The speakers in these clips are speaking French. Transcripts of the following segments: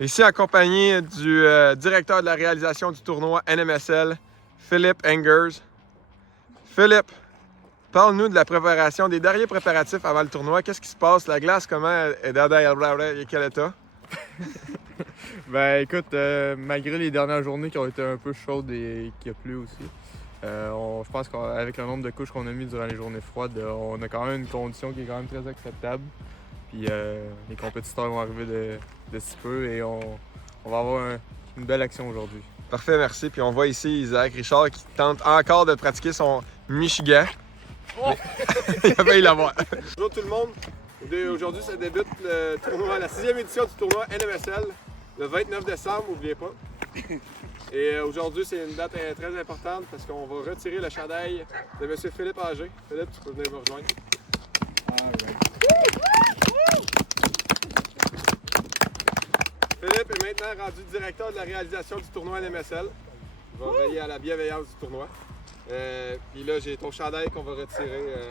Ici accompagné du directeur de la réalisation du tournoi NMSL, Philippe Engers. Philippe, parle-nous de la préparation, des derniers préparatifs avant le tournoi. Qu'est-ce qui se passe? La glace, comment est dans quel état? Ben écoute, malgré les dernières journées qui ont été un peu chaudes et qu'il a plu aussi, je pense qu'avec le nombre de couches qu'on a mis durant les journées froides, on a quand même une condition qui est quand même très acceptable. Puis les compétiteurs vont arriver de si peu et on va avoir une belle action aujourd'hui. Parfait, merci. Puis on voit ici Isaac Richard qui tente encore de pratiquer son Michigan. Oh! Il a failli l'avoir. Bonjour tout le monde. Aujourd'hui, ça débute le tournoi, la 6e édition du tournoi NMSL, le 29 décembre, n'oubliez pas. Et aujourd'hui, c'est une date très importante parce qu'on va retirer le chandail de M. Philippe Ager. Philippe, tu peux venir me rejoindre. Philippe est maintenant rendu directeur de la réalisation du tournoi NMSL. Il va veiller à la bienveillance du tournoi. Puis là, j'ai ton chandail qu'on va retirer.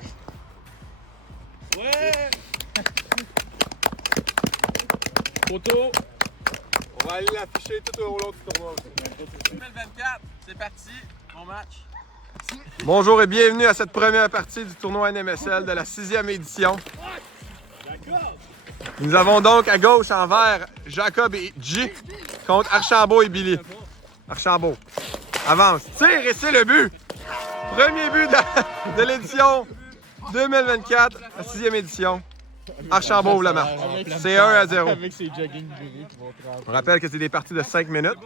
Ouais! Photo! On va aller l'afficher tout au long du tournoi aussi. 2024, c'est parti, mon match. Bonjour et bienvenue à cette première partie du tournoi NMSL de la 6e édition. Nous avons donc à gauche en vert Jacob et G contre Archambault et Billy. Archambault avance, tire et c'est le but! Premier but de l'édition 2024, la 6e édition. Archambault ouvre la marque. C'est 1-0. Avec ses jogging gris qui vont tremper. On rappelle que c'est des parties de 5 minutes.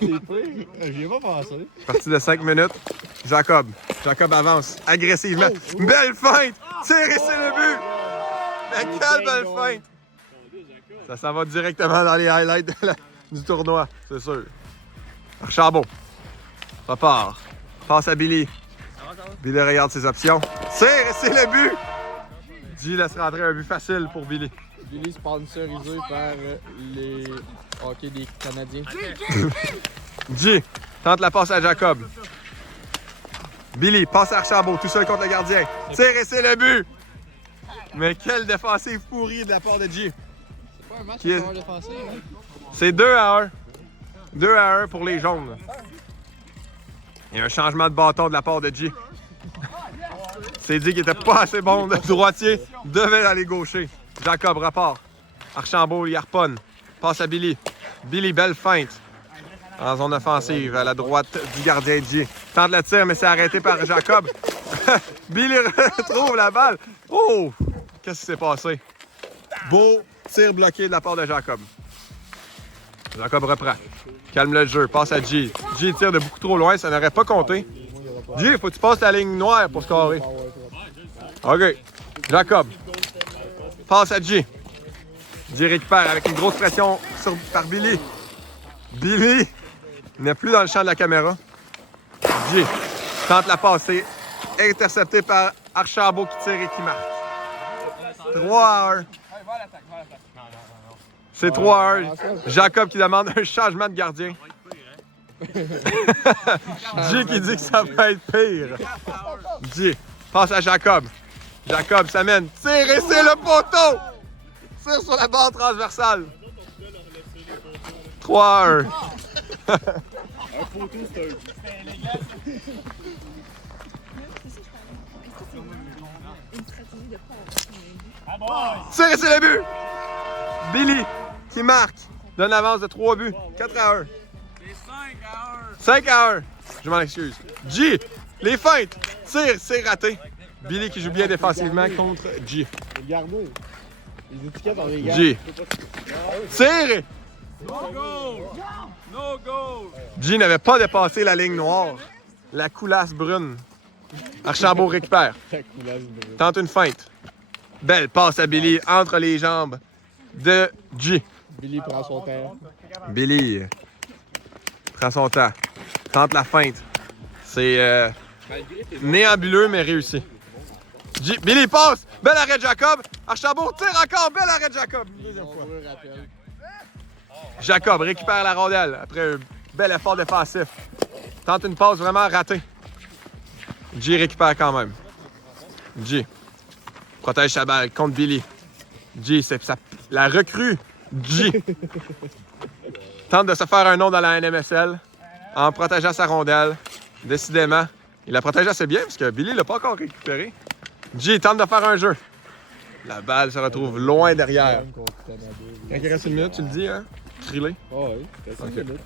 J'y ai pas pensé. Partie de 5 minutes. Jacob avance agressivement. Belle feinte! Tire et c'est le but! Mais quelle belle feinte! Ça va directement dans les highlights du tournoi, c'est sûr. Archambault. Repart. Passe à Billy. Billy regarde ses options. Tire et c'est le but! G laisse rentrer un but facile pour Billy. Billy sponsorisé par les hockey des Canadiens. G tente la passe à Jacob. Billy passe à Archambault, tout seul contre le gardien. Tire et c'est le but! Mais quelle défensive pourrie de la part de G. C'est pas un match Qui est- pour défensif, hein? C'est 2-1. 2-1 pour les jaunes. Il y a un changement de bâton de la part de G. C'est dit qu'il était pas assez bon de droitier, devait aller gaucher. Jacob repart. Archambault, il harponne. Passe à Billy. Billy, belle feinte. En zone offensive, à la droite du gardien G. Tente le tir, mais c'est arrêté par Jacob. Billy retrouve la balle. Oh! Qu'est-ce qui s'est passé? Beau tir bloqué de la part de Jacob. Jacob reprend. Calme le jeu. Passe à G. G tire de beaucoup trop loin, ça n'aurait pas compté. G, il faut que tu passes la ligne noire pour scorer. OK. Jacob. Passe à G. G récupère avec une grosse pression par Billy. Billy n'est plus dans le champ de la caméra. G tente la passe. C'est intercepté par Archambault qui tire et qui marque. 3-1. C'est 3-1. Jacob qui demande un changement de gardien. G qui dit que ça va être pire. G passe à Jacob. Jacob s'amène. Tire et c'est le poteau! Tire sur la barre transversale. 3-1. Tire et c'est le but! Billy qui marque. Donne l'avance de 3 buts. 4-1. C'est 5-1. 5-1. Je m'en excuse. G, les feintes. Tire, c'est raté. Billy qui joue bien défensivement contre G. Regardez. Les étiquettes, on les garde. G. Tire. No goal. No goal. G n'avait pas dépassé la ligne noire. La coulasse brune. Archambault récupère. Tente une feinte. Belle passe à Billy entre les jambes de G. Billy prend son temps. Billy prend son temps. Tente la feinte. C'est néambuleux, mais réussi. Billy passe. Bel arrêt de Jacob. Archambault tire encore. Bel arrêt de Jacob. Deuxième fois. Jacob récupère la rondelle après un bel effort défensif. Tente une passe vraiment ratée. G récupère quand même. G protège sa balle contre Billy. G, c'est la recrue G tente de se faire un nom dans la NMSL en protégeant sa rondelle. Décidément, il la protège assez bien parce que Billy l'a pas encore récupéré. G tente de faire un jeu. La balle se retrouve loin derrière. Quand il reste une minute, tu le dis, hein? Trilé. Oh oui, c'était 5 minutes.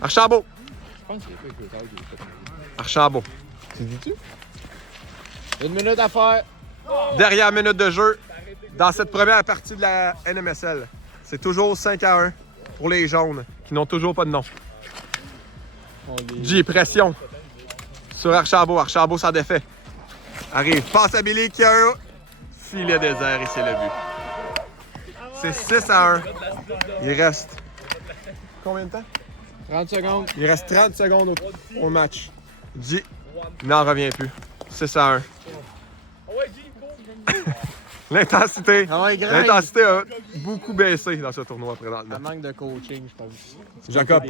Archambault. Je pense qu'il y a quelque chose qui est fait. Archambault. Tu dis-tu? 1 minute à faire. Dernière minute de jeu dans cette première partie de la NMSL. C'est toujours 5-1 pour les jaunes qui n'ont toujours pas de nom. G, pression sur Archambault. Archambault s'en défait. Arrive, passe à Billy qui a un filet désert et c'est le but. C'est 6-1. Il reste combien de temps? 30 secondes. Il reste 30 secondes au match. G n'en revient plus. 6-1. L'intensité a beaucoup baissé dans ce tournoi présentement. Un manque de coaching, je pense. Jacob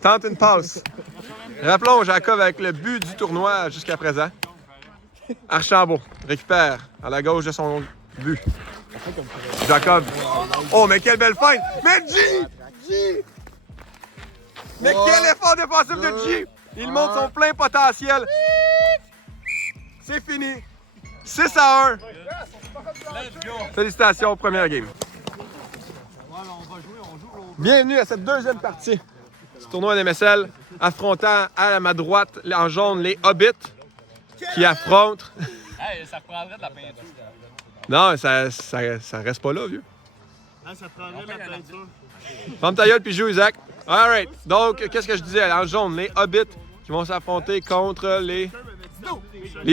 tente une passe. Rappelons Jacob avec le but du tournoi jusqu'à présent. Archambault récupère à la gauche de son but. Jacob. Oh, mais quelle belle feinte! Mais G! Mais quel effort défensif de G! Il montre son plein potentiel. C'est fini. 6-1. Félicitations, première game. Bienvenue à cette deuxième partie du tournoi NMSL, affrontant à ma droite, en jaune, les Hobbits qui affrontent. Hey, ça prendrait de la peinture. Non, ça reste pas là, vieux. Ah, ça prendrait de la peinture. Ferme ta gueule puis joue, Isaac. Alright. Donc, qu'est-ce que je disais? En jaune, les Hobbits qui vont s'affronter contre les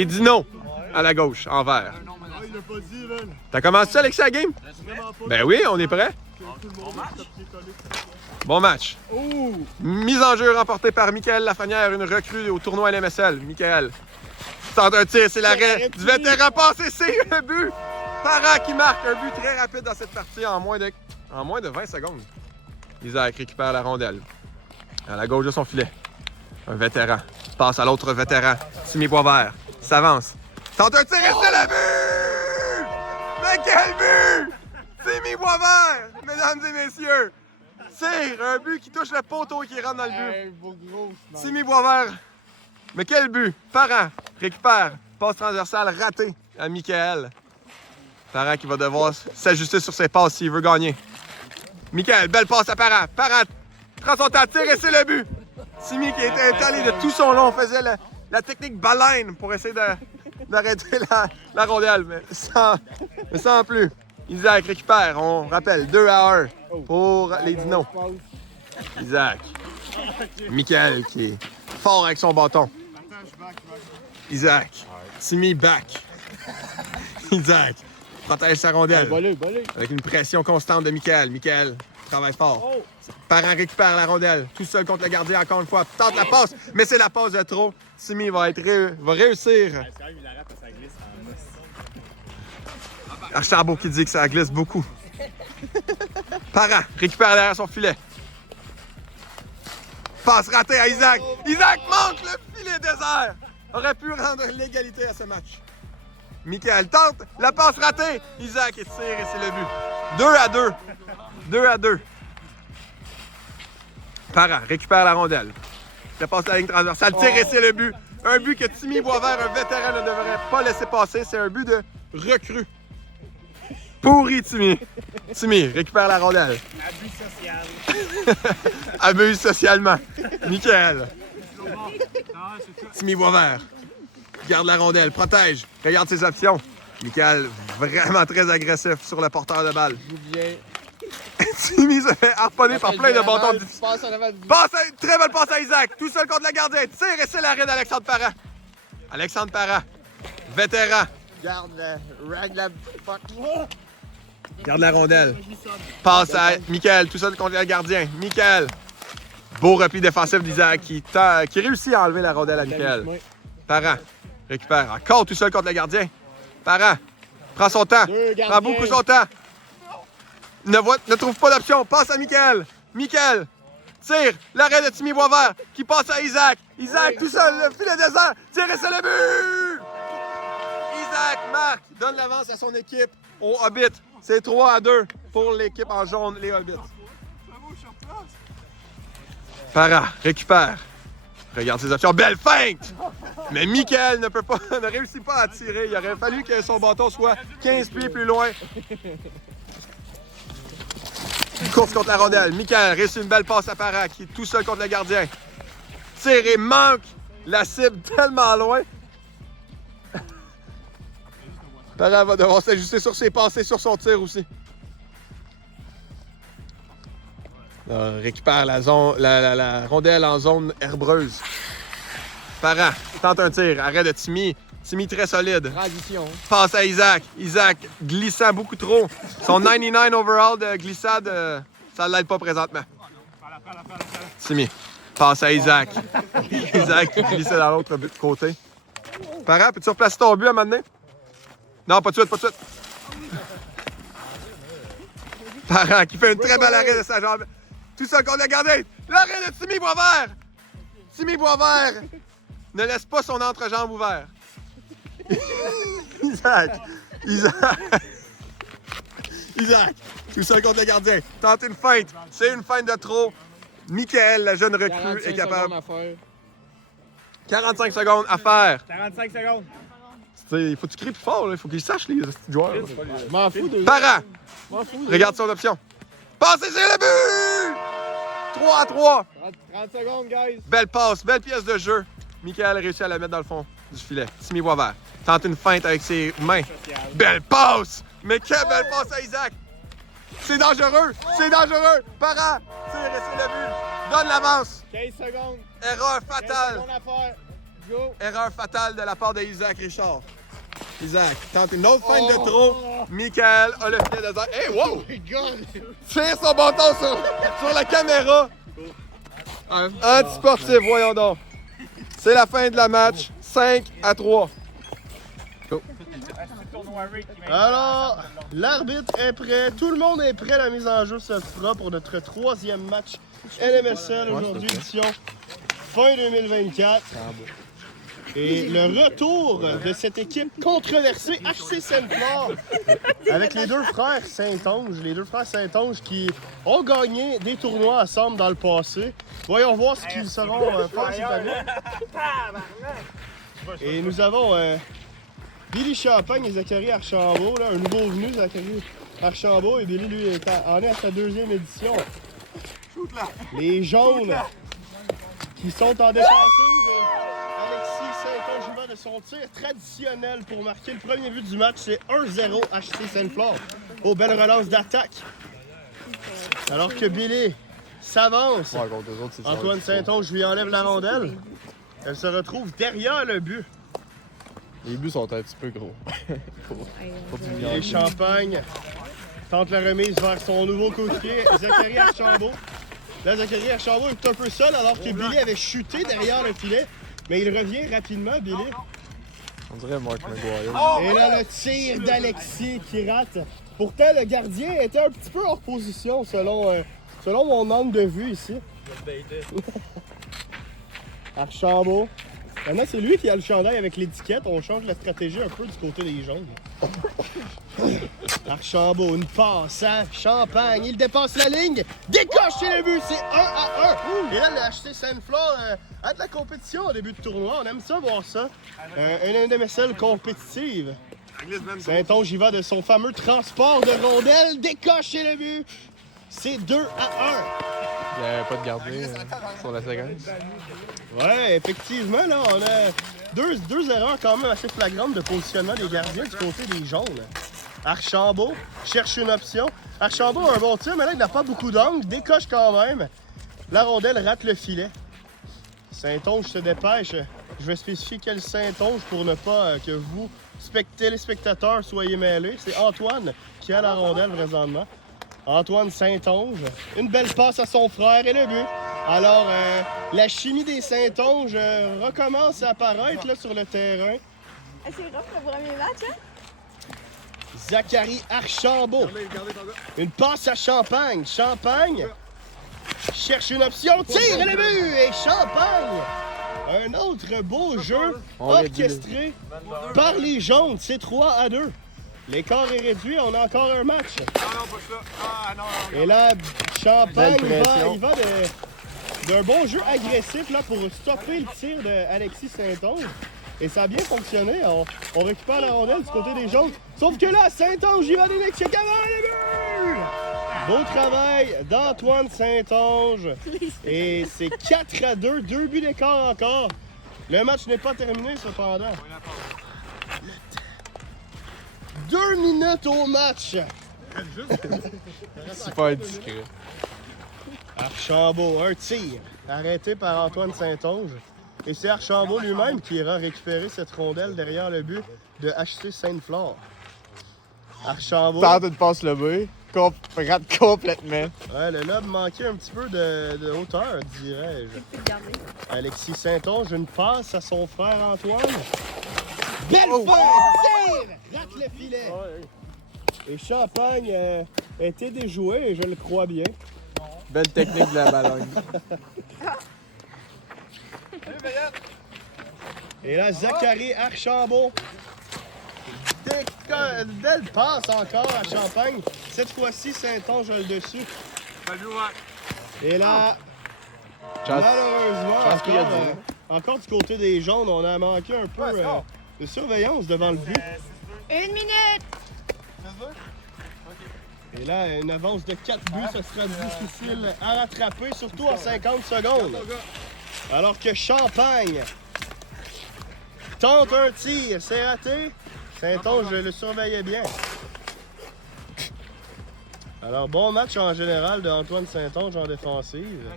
Dinos à la gauche, en vert. Ah, il l'a pas dit, man. T'as commencé ça, Alexis, la game? Vraiment pas. Ben oui, on est prêt. Bon match. Mise en jeu remportée par Michael Lafrenière, une recrue au tournoi LMSL. Michael tente un tir, c'est l'arrêt du vétéran passé, c'est un but. Parent qui marque un but très rapide dans cette partie en moins de 20 secondes. Isaac récupère la rondelle à la gauche de son filet. Un vétéran passe à l'autre vétéran. Simi Boisvert s'avance. Tente un tir et c'est le but! Mais quel but! Simi Boisvert, mesdames et messieurs. Tire, un but qui touche le poteau et qui rentre dans le but. Simi Boisvert. Mais quel but! Parent récupère. Passe transversale ratée à Michael. Parent qui va devoir s'ajuster sur ses passes s'il veut gagner. Michael, belle passe à Parent. Parent prend son temps, tire et c'est le but. Simi qui était étalé de tout son long faisait la technique baleine pour essayer d'arrêter la rondelle, mais sans plus. Isaac récupère, on rappelle, 2-1 pour les Dinos. Isaac. Michael qui est fort avec son bâton. Isaac. Simi back. Isaac protège sa rondelle. Avec une pression constante de Michael. Michael travaille fort. Parent récupère la rondelle. Tout seul contre le gardien encore une fois. Tente la passe, mais c'est la passe de trop. Simi va réussir. Archambault qui dit que ça glisse beaucoup. Parent récupère derrière son filet. Passe ratée à Isaac. Isaac manque le filet désert. Aurait pu rendre l'égalité à ce match. Michael tente, la passe ratée. Isaac tire et c'est le but. 2-2. 2-2. Parent récupère la rondelle. Il passe la ligne transversale, tire et c'est le but. Un but que Timmy Boisvert, un vétéran, ne devrait pas laisser passer. C'est un but de recrue. Pourri, Timmy. Timmy récupère la rondelle. Abus social. Abuse socialement. Michael. Timmy Boisvert. Garde la rondelle, protège, regarde ses options. Michael, vraiment très agressif sur le porteur de balle. Timmy se fait harponner par plein de bâtons. Très belle passe à Isaac, tout seul contre le gardien. Tire et c'est l'arrêt d'Alexandre Parent. Alexandre Parent, vétéran. Garde la rondelle. Passe à Michael, tout seul contre le gardien. Michael. Beau repli défensif d'Isaac qui réussit à enlever la rondelle à Michael. Parent récupère encore tout seul contre le gardien. Parent prend son temps, prend beaucoup son temps. Ne trouve pas d'option, passe à Michael. Michael tire, l'arrêt de Timmy Boisvert qui passe à Isaac. Isaac tout seul, le filet désert, tire et c'est le but! Isaac marque, donne l'avance à son équipe au Hobbit. C'est 3-2. pour l'équipe en jaune, les Hobbits. Para récupère. Regarde ses options. Belle feinte! Mais Michael ne réussit pas à tirer. Il aurait fallu que son bâton soit 15 pieds plus loin. Course contre la rondelle. Michael réussit une belle passe à Para qui est tout seul contre le gardien. Tire et manque la cible tellement loin. Para va devoir s'ajuster sur ses passes et sur son tir aussi. Récupère la rondelle en zone herbreuse. Para tente un tir. Arrêt de Timmy. Timmy très solide. Tradition. Passe à Isaac. Isaac glissant beaucoup trop. Son 99 overall de glissade, ça ne l'aide pas présentement. Timmy. Passe à Isaac. Isaac qui glissait dans l'autre côté. Para, peux-tu replacer ton but à un moment donné? Non, pas de suite, pas de suite. Para qui fait une très belle arrêt de sa jambe. Tout ça qu'on a gardé. L'arrêt de Timmy Boisvert. Timmy Boisvert ne laisse pas son entrejambe ouvert. Isaac. Tout ça contre le gardien. Tente une feinte. C'est une feinte de trop. Michael, la jeune recrue, est capable. 45 secondes à faire. 45 secondes. Il faut que tu cries plus fort. Il faut qu'ils sachent, les petits joueurs. Je m'en fous de Para. Regarde son option. Passez, c'est le but! 3-3. 30 secondes, guys. Belle passe, belle pièce de jeu. Michael a réussi à la mettre dans le fond du filet. Timmy Boisvert tente une feinte avec ses mains. Belle passe! Mais quelle belle passe à Isaac! C'est dangereux! C'est dangereux! Para! Tire et c'est le but! Donne l'avance! 15 secondes. Erreur 15 fatale! secondes à faire. Go. Erreur fatale de la part de Isaac Richard. Isaac tente une autre feinte de trop. Michael a le filet de Zach. Hey, wow! Tire son bâton sur la caméra. Anti-sportif, voyons donc. C'est la fin de la match. 5-3. Alors, l'arbitre est prêt. Tout le monde est prêt. La mise en jeu se fera pour notre troisième match LMSL aujourd'hui, édition fin 2024. Et le retour de cette équipe controversée HC Sainte-Flore avec les deux frères Saint-Onge. Les deux frères Saint-Onge qui ont gagné des tournois ensemble dans le passé. Voyons voir ce qu'ils seront faire cette année. Et nous avons Billy Champagne et Zachary Archambault, là, un nouveau venu, Zachary Archambault. Et Billy, lui, en est à sa deuxième édition. Les jaunes qui sont en défensive. Alexis Saint-Onge de son tir traditionnel pour marquer le premier but du match. C'est 1-0 HC Sainte-Flore. Oh, belle relance d'attaque. Alors que Billy s'avance. Ouais, contre eux autres, c'est Antoine Saint-Onge lui enlève la rondelle. Elle se retrouve derrière le but. Les buts sont un petit peu gros. Et Champagne tente la remise vers son nouveau coéquipier, Zachary Archambault. Là, Zachary Archambault est un peu seul alors que Billy avait chuté derrière le filet. Mais il revient rapidement, Billy. On dirait Mark McGuire. Et là, le tir d'Alexis qui rate. Pourtant, le gardien était un petit peu hors position selon mon angle de vue ici. Archambault. Maintenant, c'est lui qui a le chandail avec l'étiquette. On change la stratégie un peu du côté des jaunes. Archambault, une passe à Champagne. Il dépasse la ligne. Décoche le but. C'est 1-1. Et là, le HC Sainte-Flore a de la compétition au début de tournoi. On aime ça, voir ça. Une NMSL compétitive. Saint-Onge y va de son fameux transport de rondelles. Décoche le but. C'est 2-1. Il n'y avait pas de gardien sur la séquence. Ouais, effectivement, là, on a deux erreurs quand même assez flagrantes de positionnement des gardiens du côté des jaunes. Archambault cherche une option. Archambault a un bon tir, mais là, il n'a pas beaucoup d'angle. Décoche quand même. La rondelle rate le filet. Saint-Onge se dépêche. Je vais spécifier quel Saint-Onge pour ne pas que vous, téléspectateurs, soyez mêlés. C'est Antoine qui a la rondelle présentement. Antoine Saint-Onge. Une belle passe à son frère et le but. Alors, la chimie des Saint-Onge recommence à apparaître là, sur le terrain. C'est rough le premier match, hein? Zachary Archambault. Une passe à Champagne. Champagne cherche une option. Tire et le but! Et Champagne! Un autre beau jeu orchestré par les jaunes. C'est 3-2. L'écart est réduit, on a encore un match. Non, pas ça. Ah, non. Et là, Champagne, Belle pression. il va d'un bon jeu agressif là, pour stopper le tir d'Alexis Saint-Onge. Et ça a bien fonctionné. On récupère la rondelle du côté des jaunes. Sauf que là, Saint-Onge, il va donner le check avant les buts! Beau travail d'Antoine Saint-Onge. Et c'est 4-2, 2 buts d'écart encore. Le match n'est pas terminé cependant. 2 minutes au match. Super discret. Archambault, un tir arrêté par Antoine Saint-Onge. Et c'est Archambault lui-même qui ira récupérer cette rondelle derrière le but de HC Sainte-Flore. Archambault. Tente une passe lobée. Rate complètement. Ouais, le lob manquait un petit peu de hauteur, dirais-je. Alexis Saint-Onge, une passe à son frère Antoine. Belle fin! Tire! Rate le filet! Et Champagne était déjoué, et je le crois bien. Belle technique de la ballonne. Et là, Zachary Archambault. Belle passe encore à Champagne. Cette fois-ci, Saint-Onge a le dessus. Salut, ouais. Et là, malheureusement, encore du côté des jaunes, on a manqué un peu de surveillance devant le but. 1 minute! Et là, une avance de 4 buts, ça sera difficile à rattraper, surtout en 50 secondes. Alors que Champagne tente un tir, c'est raté. Saint-Onge, je le surveillais bien. Alors, bon match en général de Antoine Saint-Onge en défensive.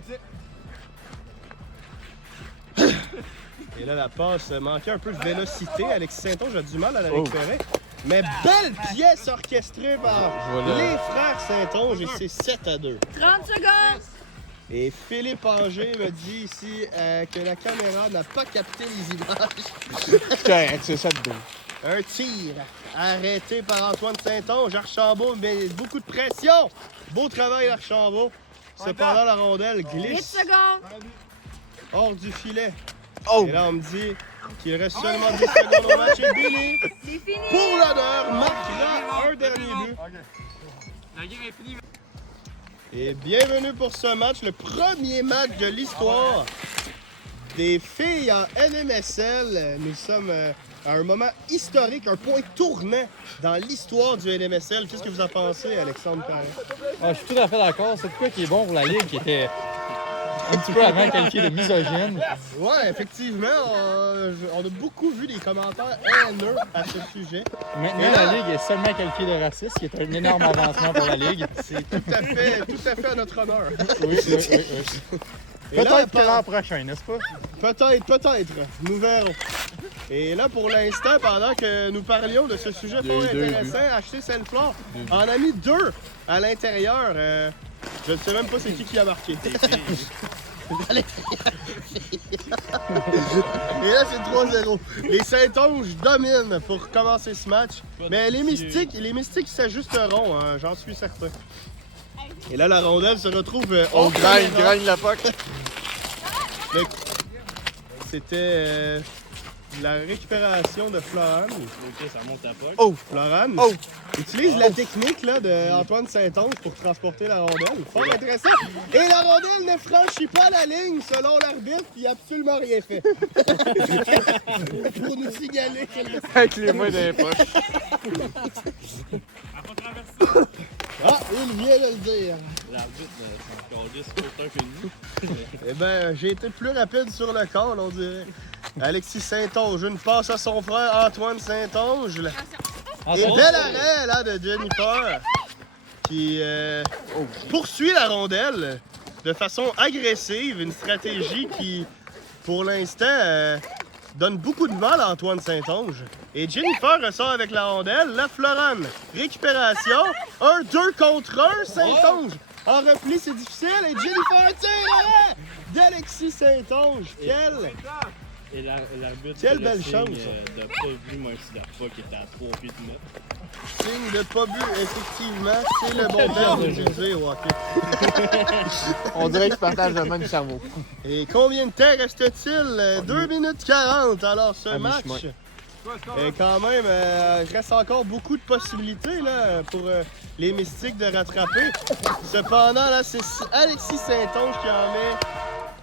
Et là, la passe manquait un peu de vélocité. Alexis Saint-Onge a du mal à la récupérer. Mais belle pièce orchestrée par les frères Saint-Onge et c'est 7-2. 30 secondes! Et Philippe Anger me dit ici que la caméra n'a pas capté les images. Correct, c'est 7-2. Un tir arrêté par Antoine Saint-Onge. Archambault met beaucoup de pression. Beau travail d'Archambault. Cependant, la rondelle 8 glisse secondes! hors du filet. Oh! Et là, on me dit qu'il reste seulement 10 secondes au match. Et Billy, C'est fini! pour l'honneur, marquera un dernier but. La game est finie. Et bienvenue pour ce match, le premier match de l'histoire des filles en NMSL. Nous sommes à un moment historique, un point tournant dans l'histoire du NMSL. Qu'est-ce que vous en pensez, Alexandre Perrin? Ah, je suis tout à fait d'accord. C'est quoi qui est bon pour la Ligue qui était un petit peu avant qualifié de misogyne. Ouais, effectivement, on a beaucoup vu des commentaires haineux à ce sujet. Maintenant, la Ligue est seulement qualifiée de raciste, ce qui est un énorme avancement pour la Ligue. C'est tout à fait à notre honneur. Oui. Et là, Peut-être que l'an prochain, n'est-ce pas? Peut-être. Nous verrons. Et là, pour l'instant, pendant que nous parlions de ce sujet fort intéressant, HC Sainte-Flore en a mis 2 à l'intérieur. Je ne sais même pas c'est qui a marqué. Et là, c'est 3-0. Les Saint-Onge dominent pour commencer ce match. Mais les mystiques s'ajusteront, hein, j'en suis certain. Et là, la rondelle se retrouve On au gragne la puck. C'était la récupération de Florane. Ok, ça monte à poche. Oh! Florane Oh! utilise la technique là, d'Antoine Saint-Onge pour transporter la rondelle. Fort intéressant. Et la rondelle ne franchit pas la ligne selon l'arbitre, il n'a absolument rien fait. Pour nous signaler quelque chose. Avec les mains dans les poches. Ah, il vient de le dire. L'arbitre, c'est encore 10 autant que nous. Eh ben, j'ai été plus rapide sur le call, on dirait. Alexis Saint-Onge, une passe à son frère Antoine Saint-Onge. Et bel arrêt là, de Jennifer qui poursuit la rondelle de façon agressive. Une stratégie qui, pour l'instant, donne beaucoup de mal à Antoine Saint-Onge. Et Jennifer ressort avec la rondelle. La Florane, récupération. 1-2 contre 1, Saint-Onge. En repli, c'est difficile. Et Jennifer tire d'Alexis Saint-Onge. Et l'arbitre, Quelle le belle signe, chance. de pas vu, même si la puck était à 3 pieds de net. Signe de pas bu, effectivement, c'est le bon terme utilisé au hockey. On dirait qu'ils partagent le même cerveau. Et combien de temps reste-t-il? 2 minutes 40. Alors, ce À match mi-chemin. Quand même, il reste encore beaucoup de possibilités là, pour les Mystiques de rattraper. Cependant, là, c'est Alexis Saint-Onge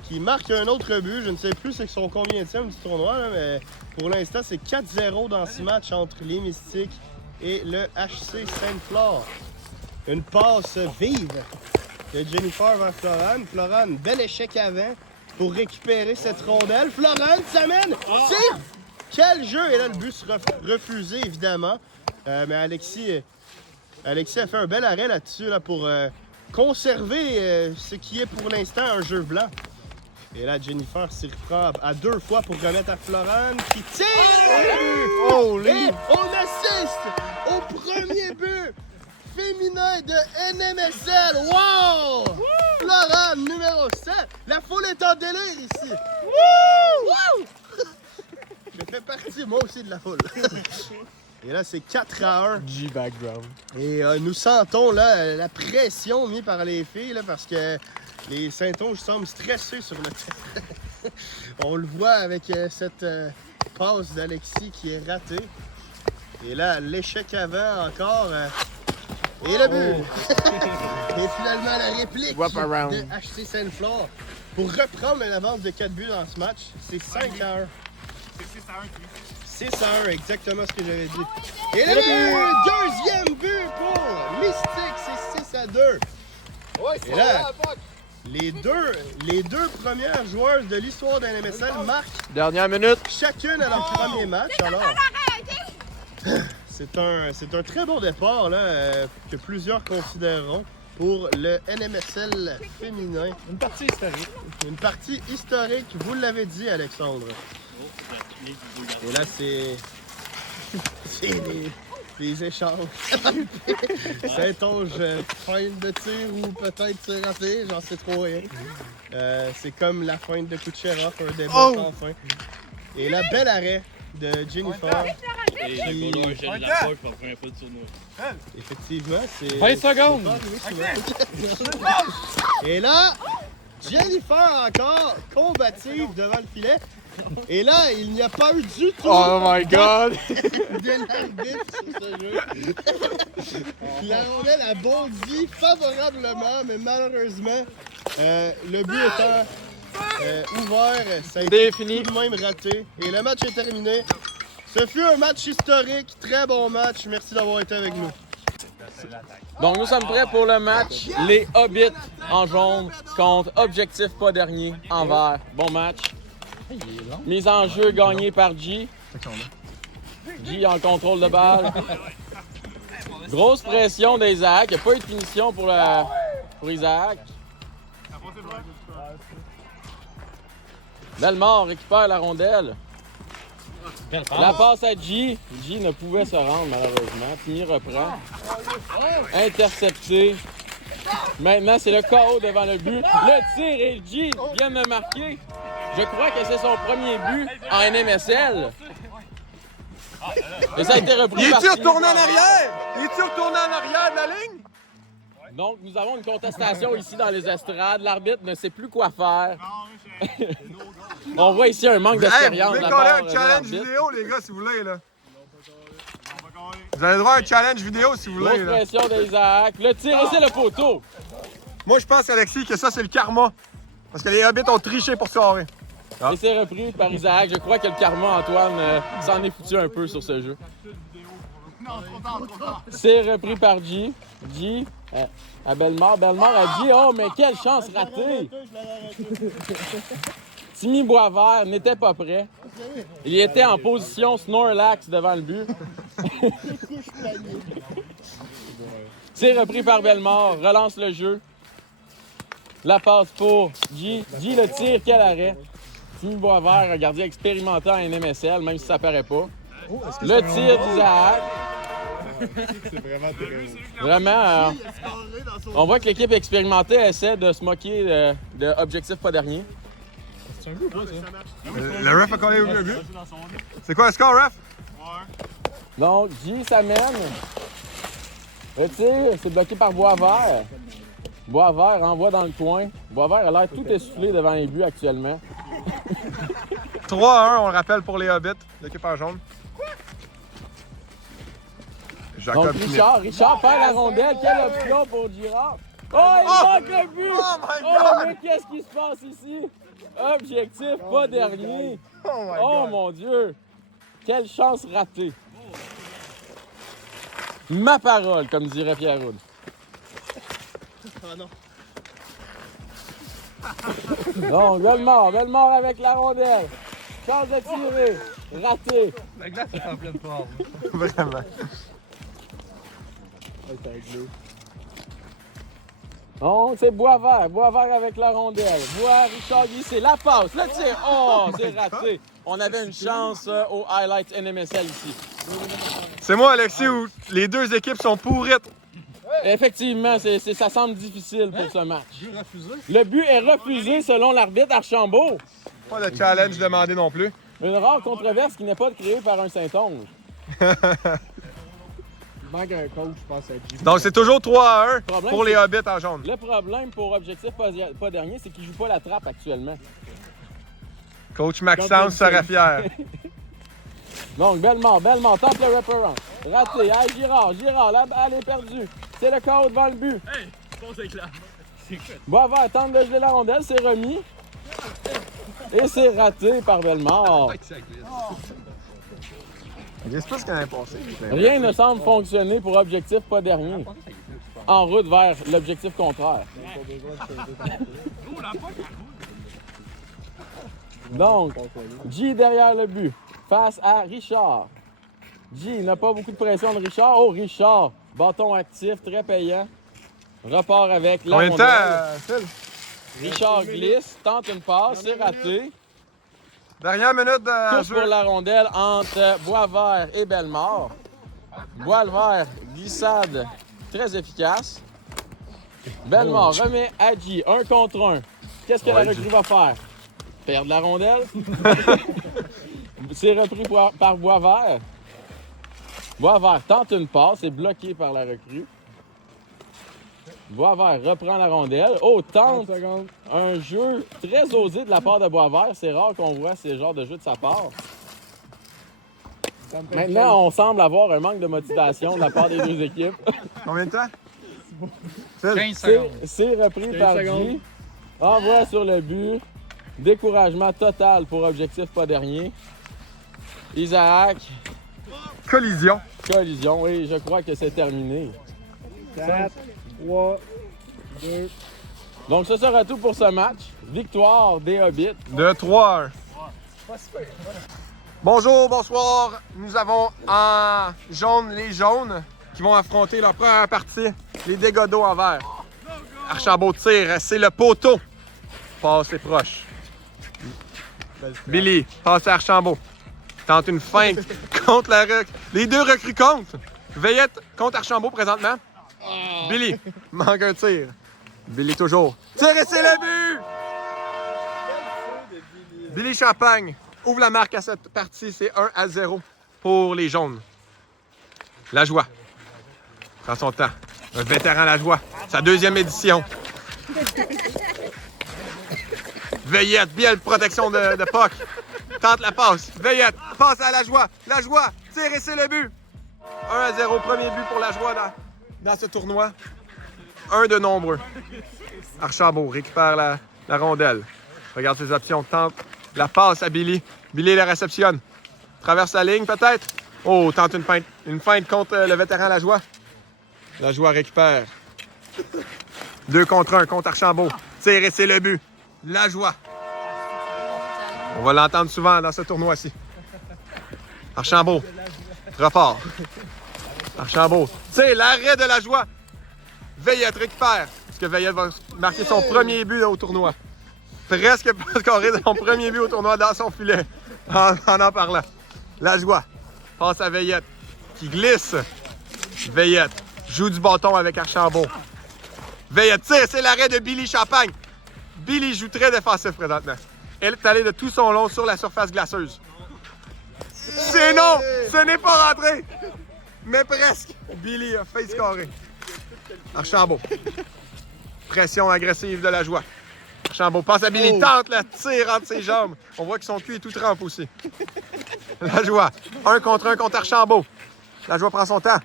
qui marque un autre but. Je ne sais plus c'est son combienième du tournoi, là, mais pour l'instant, c'est 4-0 dans ce match entre les Mystiques et le HC Sainte-Flore. Une passe vive de Jennifer vers Florane. Florane, bel échec avant pour récupérer cette rondelle. Florane s'amène, tire! Quel jeu! Et là, le but sera refusé, évidemment. Mais Alexis a fait un bel arrêt là-dessus là, pour conserver ce qui est pour l'instant un jeu blanc. Et là, Jennifer s'y reprend à 2 fois pour remettre à Florane qui tire! Et on assiste au premier but féminin de NMSL. Wow! Florane, numéro 7. La foule est en délire ici. Wouh! Je fais partie, moi aussi, de la foule. Et là, c'est 4-1. G background. Et nous sentons là la pression mise par les filles là, parce que les Saint-Onge semblent stressés sur le terrain. On le voit avec cette passe d'Alexis qui est ratée. Et là, l'échec avant encore. Et le but! Et finalement, la réplique de HC Sainte-Flore pour reprendre l'avance de 4 buts dans ce match. C'est 5-1. C'est 6-1, exactement ce que j'avais dit. Et le but! Deuxième but pour Mystique, c'est 6-2. Et là, les deux premières joueuses de l'histoire de NMSL marquent Dernière minute. chacune à leur premier match. Alors, c'est un très bon départ là, que plusieurs considéreront pour le NMSL féminin. Une partie historique. Une partie historique, vous l'avez dit, Alexandre. Et là, c'est des échanges. Saint-Onge, feinte de tir ou peut-être tir raté, j'en sais trop rien. C'est comme la feinte de Kucherov, un débat sans fin. Et là, bel arrêt de Jennifer. Et le goaler gèle la poche pour la première fois de tournoi. Effectivement, c'est... 20 secondes! Et là, Jennifer encore combative devant le filet. Et là, il n'y a pas eu du tout Oh my god! de l'arbitre sur ce jeu. La rondelle a bondi favorablement, mais malheureusement, le but étant ouvert, ça a été Fini. tout de même raté. Et le match est terminé. Ce fut un match historique, très bon match. Merci d'avoir été avec nous. Donc, nous sommes prêts pour le match. Les Hobbits en jaune contre Objectif pas dernier en vert. Bon match. Mise en jeu gagnée par G. G en contrôle de balle. Grosse pression d'Isaac. Il n'y a pas eu de punition pour Isaac. Bellemare récupère la rondelle. La passe à G. G ne pouvait se rendre malheureusement. Timmy reprend. Intercepté. Maintenant, c'est le KO devant le but. Le tir et G vient de marquer. Je crois que c'est son premier but en NMSL. Et ça a été repris Il par est-tu retourné en arrière? Il est-tu retourné en arrière de la ligne? Donc, nous avons une contestation ici dans les estrades. L'arbitre ne sait plus quoi faire. On voit ici un manque d'expérience de la Vous voulez part qu'on ait de un challenge l'arbitre. vidéo, les gars, si vous voulez, là. Vous avez le droit à un challenge vidéo, si vous voulez, Grosse là. pression d'Isaac. Le tir et c'est le poteau. Moi, je pense, Alexis, que ça, c'est le karma. Parce que les Hobbits ont triché pour soirée. Et c'est repris par Isaac. Je crois que le karma, Antoine, s'en est foutu un peu sur ce jeu. C'est repris par G. G à Bellemare. Bellemare a dit « Oh, mais quelle chance ratée! » Timmy Boisvert n'était pas prêt. Il était en position Snorlax devant le but. C'est repris par Bellemare. Relance le jeu. La passe pour G. G le tire. Quel arrêt. Timmy Boisvert, un gardien expérimenté en NMSL, même si ça paraît pas. Le tir d'Isaac. C'est vraiment terrible. Vraiment, on voit que l'équipe expérimentée essaie de se moquer de Objectif pas dernier. C'est un but, quoi, ça? Le ref a collé le but. C'est quoi le score, ref? Donc, G s'amène. Le tir, c'est bloqué par Boisvert. Boisvert envoie dans le coin. Boisvert a l'air tout essoufflé devant les buts actuellement. 3-1, on le rappelle pour les Hobbits, l'équipe en jaune. Jacob Donc, Smith. Richard perd la rondelle. Quelle option pour Girard? Oh, il manque le but! Oh my Oh, God! mais qu'est-ce qui se passe ici? Objectif, pas dernier. Oh my Oh God! mon Dieu! Quelle chance ratée! Ma parole, comme dirait Pierre Roule. Ah non. Donc, Bellemare avec la rondelle. Chance de tirer. Raté. La glace est en pleine forme. Vraiment. Donc, c'est Boisvert avec la rondelle. Richard glissé. La passe, le tir. Oh, c'est raté. On avait une chance au highlight NMSL ici. C'est moi, Alexis, où les deux équipes sont pourrites. Effectivement, ça semble difficile pour ce match. Le but est refusé selon l'arbitre Archambault. Pas de challenge demandé non plus. Une rare controverse qui n'est pas créée par un Saint-Onge. Il manque un coach, je pense, à Jimmy. Donc, c'est toujours 3-1 Problème, pour les c'est- Hobbits en jaune. Le problème pour Objectif pas dernier, c'est qu'il joue pas la trappe actuellement. Coach Maxence serait fier. Donc, Bellemare tente le wraparound. Raté. Ah, Girard, la balle est perdue. C'est le corps devant le but. Boisvert tente de geler la rondelle, c'est remis. Et c'est raté par Bellemare. C'est pas ce qu'on a passé. Rien ne semble fonctionner pour Objectif pas dernier. En route vers l'objectif contraire. Donc, G derrière le but, face à Richard. G n'a pas beaucoup de pression de Richard. Oh, Richard, bâton actif, très payant. Repart avec la Combien de rondelle. temps, Phil? Richard glisse, tente une passe, c'est raté. Dernière minute de Course jeu. pour la rondelle entre Boisvert et Bellemare. Boisvert, glissade très efficace. Bellemare remet à G, 1 contre 1. Qu'est-ce que la recrue va faire? Perdre la rondelle. C'est repris par Boisvert. Boisvert tente une passe, est bloqué par la recrue. Boisvert reprend la rondelle. Oh, tente un jeu très osé de la part de Boisvert. C'est rare qu'on voit ce genre de jeu de sa part. Maintenant, on semble avoir un manque de motivation de la part des deux équipes. Combien de temps? 15 secondes. C'est repris par Guy. Envoi sur le but. Découragement total pour Objectif pas dernier. Isaac, Collision. collision. Oui, je crois que c'est terminé. 4, 3, 2. Donc, ce sera tout pour ce match. Victoire des Hobbits. De 3-1. Bonjour, bonsoir. Nous avons en jaune les jaunes qui vont affronter leur première partie, les dégâts d'eau en vert. Archambault tire, c'est le poteau. Passe est proche. Billy passe à Archambault. Tente une feinte contre la recrue. Les deux recrues comptent. Veillette contre Archambault présentement. Billy manque un tir. Billy toujours. Tire et c'est le but! Billy Champagne ouvre la marque à cette partie. C'est 1-0 pour les jaunes. La joie. Prend son temps. Un vétéran la joie. Sa deuxième édition. Veillette, belle protection de puck. Tente la passe. Veillette, passe à la joie. La joie, tire et c'est le but. 1-0, premier but pour la joie dans ce tournoi. Un de nombreux. Archambault récupère la rondelle. Regarde ses options. Tente la passe à Billy. Billy la réceptionne. Traverse la ligne peut-être. Oh, tente une feinte contre le vétéran La Joie. La Joie récupère. 2 contre 1 contre Archambault. Tire et c'est le but. La Joie. On va l'entendre souvent dans ce tournoi-ci. Archambault. Repart. Archambault. Tire l'arrêt de La Joie. Veillette récupère. Parce que Veillette va marquer son premier but au tournoi. Presque pas scoré son premier but au tournoi dans son filet. En parlant. La Joie. Passe à Veillette. Qui glisse. Veillette. Joue du bâton avec Archambault. Veillette tire. C'est l'arrêt de Billy Champagne. Billy joue très défensif présentement. Elle est allée de tout son long sur la surface glaceuse. C'est non! Ce n'est pas rentré! Mais presque. Billy a fait scorer. Archambault. Pression agressive de La Joie. Archambault passe à Billy, tente la tire entre ses jambes. On voit que son cul est tout trempe aussi. La Joie. 1 contre 1 contre Archambault. La Joie prend son temps.